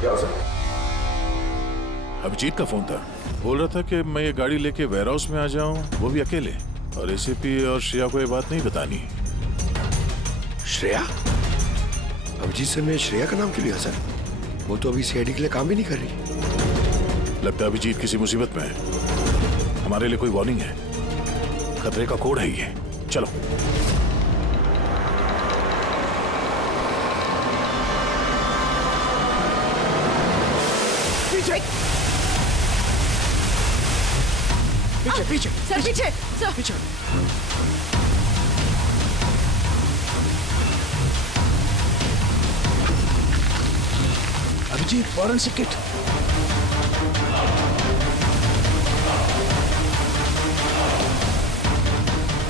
क्या सर? अभिजीत का फोन था, बोल रहा था कि मैं ये गाड़ी लेके वेयर हाउस में आ जाऊं, वो भी अकेले, और एसीपी और श्रेया को ये बात नहीं बतानी। श्रेया? अभिजीत सर ने श्रेया का नाम क्यों लिया सर? वो तो अभी सीआईडी के लिए काम भी नहीं कर रही। लगता है अभिजीत किसी मुसीबत में है। हमारे लिए कोई वार्निंग है, खतरे का कोड है ये। चलो। पीछे पीछे पीछे सर पीछे सर पीछे। Abhijit forensic kit.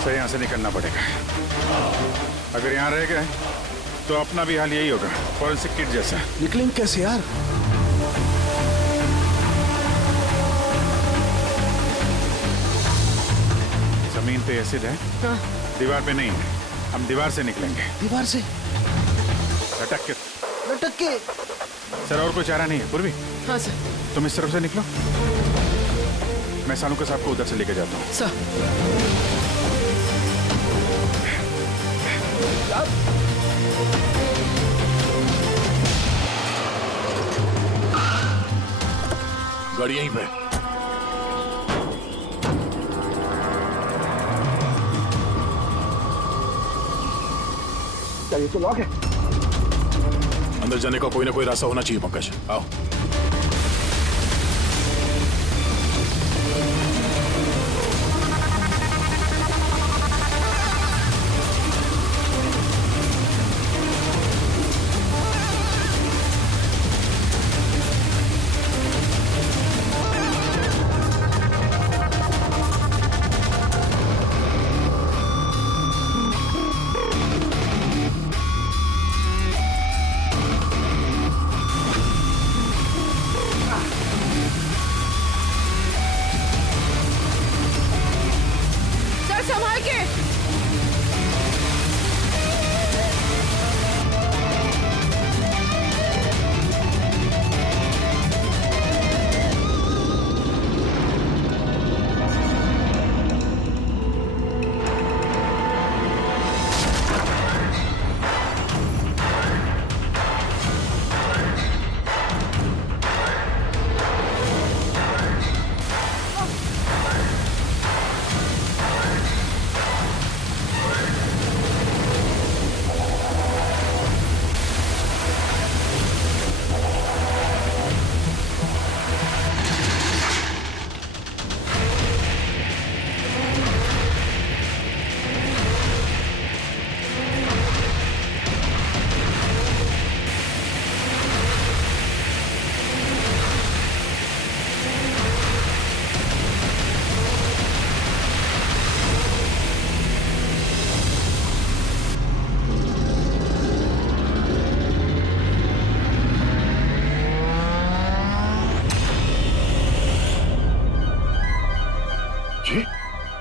सर यहाँ से निकलना पड़ेगा। अगर यहाँ रह गए तो अपना भी हाल यही होगा, फॉरेंसिक किट जैसा। निकलेंगे कैसे यार? जमीन पे एसिड है। हाँ। दीवार पे नहीं है। हम दीवार से निकलेंगे। दीवार से? लटक के। लटक के? सर और कोई चारा नहीं है पूर्वी? हाँ सर। तुम इस तरफ से निकलो, मैं सालू साहब को उधर से लेके जाता हूँ। सर। गाड़ी यहीं पे। क्या ये तो लॉक है? अंदर जाने का कोई ना कोई रास्ता होना चाहिए पंकज, आओ।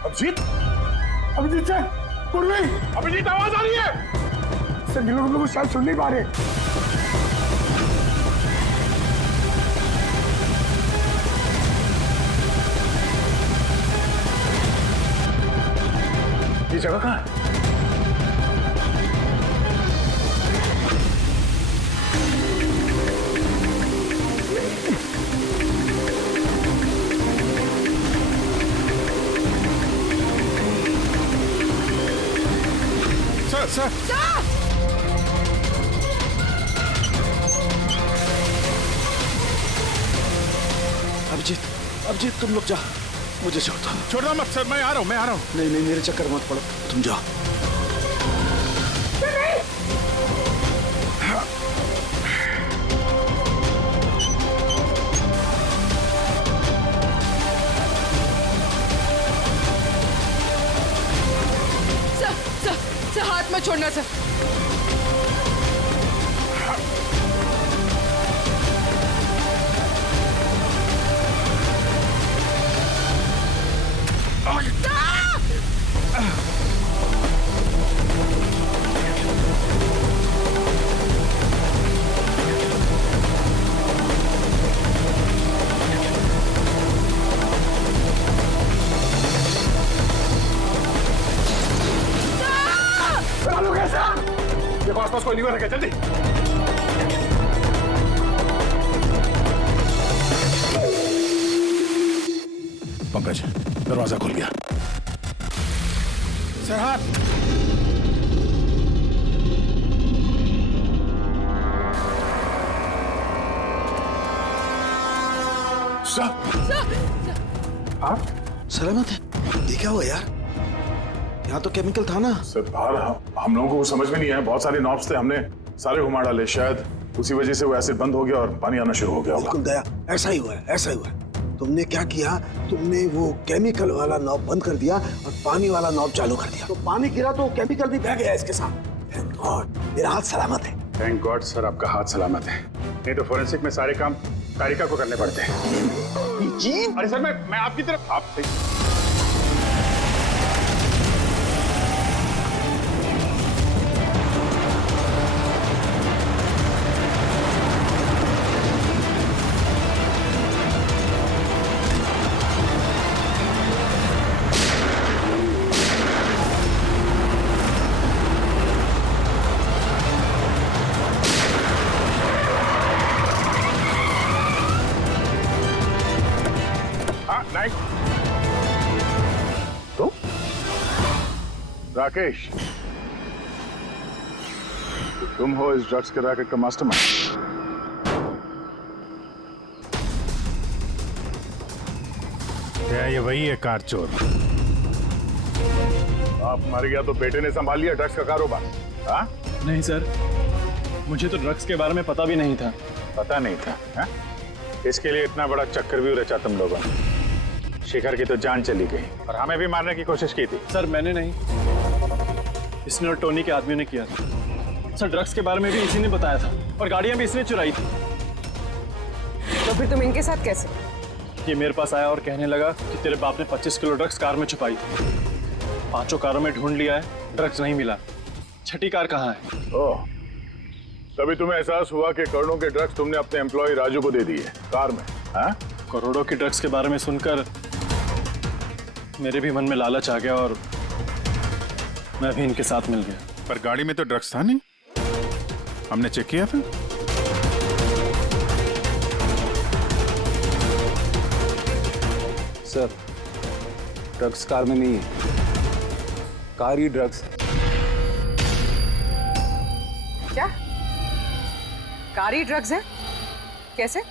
अभिजीत, अभिजीत सर, पूर्वी, अभिजीत आवाज आ रही है। सर ये लोग हम लोग शायद सुन नहीं पा रहे। ये जगह कहाँ है? सर अभिजीत तुम लोग जा, मुझे छोड़ना मत सर, मैं आ रहा हूँ। नहीं मेरे चक्कर मत पड़ो, तुम जाओ। सर हाथ मत छोड़ना सर। देखो आसपास कोई नहीं रखा, जल्दी। पंकज, दरवाजा खुल गया। सरहद, सलामत है? ये क्या हुआ यार? यहाँ तो केमिकल था ना। सर बाहर हम लोगों को समझ में नहीं आया, बहुत सारे नॉब्स थे, हमने सारे घुमा डाले, शायद उसी वजह से वो एसिड बंद हो गया और पानी आना शुरू हो गया। बिल्कुल दया, ऐसा ही हुआ है, ऐसा ही हुआ है। तुमने क्या किया? तुमने वो केमिकल वाला नॉब बंद कर दिया और पानी वाला नॉब चालू कर दिया, तो पानी गिरा तो केमिकल भी बह गया इसके साथ। थैंक गॉड मेरा हाथ सलामत है। थैंक गॉड सर, आपका हाथ सलामत है, नहीं तो फोरेंसिक में सारे काम कारिका को करने पड़ते हैं। जी अरे सर मैं आपकी तरफ आपसे तो राकेश, तुम हो इस ड्रग्स के रैकेट का मास्टरमाइंड। क्या ये वही है कार चोर? आप मर गया तो बेटे ने संभाल लिया ड्रग्स का कारोबार? हाँ? नहीं सर, मुझे तो ड्रग्स के बारे में पता भी नहीं था। पता नहीं था? हा? इसके लिए इतना बड़ा चक्कर भी रचा तुम लोगों ने। शिखर की तो जान चली गई और हमें भी मारने की कोशिश की थी। सर मैंने नहीं, इसने और टोनी के आदमियों ने किया था। सर ड्रग्स के बारे में भी इसी ने बताया था और गाड़ियां भी इसने चुराई थी। तो फिर तुम इनके साथ कैसे? ये मेरे पास आया और कहने लगा कि तेरे बाप ने 25 किलो ड्रग्स कार में छुपाई थी। 5 कारों में ढूंढ लिया है, ड्रग्स नहीं मिला। छठी कार कहाँ है? ओह, तभी तुम्हें एहसास हुआ कि करोड़ों के ड्रग्स तुमने अपने एम्प्लॉय राजू को दे दिए कार में। हाँ? करोड़ों के ड्रग्स के बारे में सुनकर मेरे भी मन में लालच आ गया और मैं भी इनके साथ मिल गया। पर गाड़ी में तो ड्रग्स था नहीं, हमने चेक किया था। सर ड्रग्स कार में नहीं है, कार ही ड्रग्स है। क्या? कार ही ड्रग्स है? कैसे?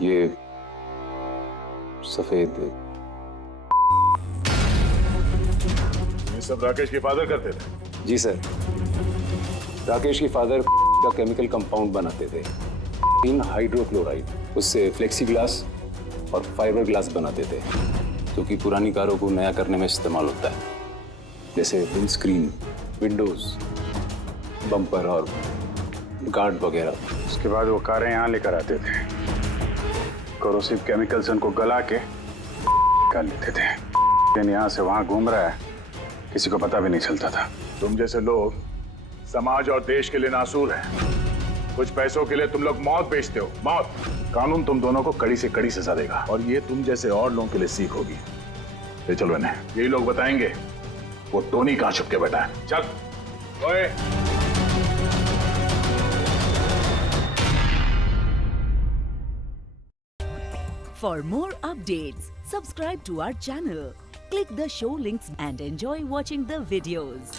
ये सफेद, ये सब राकेश के फादर करते थे? जी सर, राकेश के फादर का केमिकल कंपाउंड बनाते थे, इन हाइड्रोक्लोराइड। उससे फ्लेक्सी ग्लास और फाइबर ग्लास बनाते थे, जो कि पुरानी कारों को नया करने में इस्तेमाल होता है, जैसे विंड स्क्रीन, विंडोज, बम्पर और गार्ड वगैरह। उसके बाद वो कारें यहाँ लेकर आते थे, कोरोसिव केमिकल से उनको गला के निकाल लेते थे। लेकिन यहाँ से वहाँ घूम रहा है, किसी को पता भी नहीं चलता था। तुम जैसे लोग समाज और देश के लिए नासूर हैं। कुछ पैसों के लिए तुम लोग मौत बेचते हो, मौत। कानून तुम दोनों को कड़ी से कड़ी सजा देगा और ये तुम जैसे और लोगों के लिए सीख होगी। ले चलो इन्हें, यही लोग बताएंगे वो टोनी कहाँ छुप के बैठा है। चल ओए। For more updates, subscribe to our channel, click the show links and enjoy watching the videos.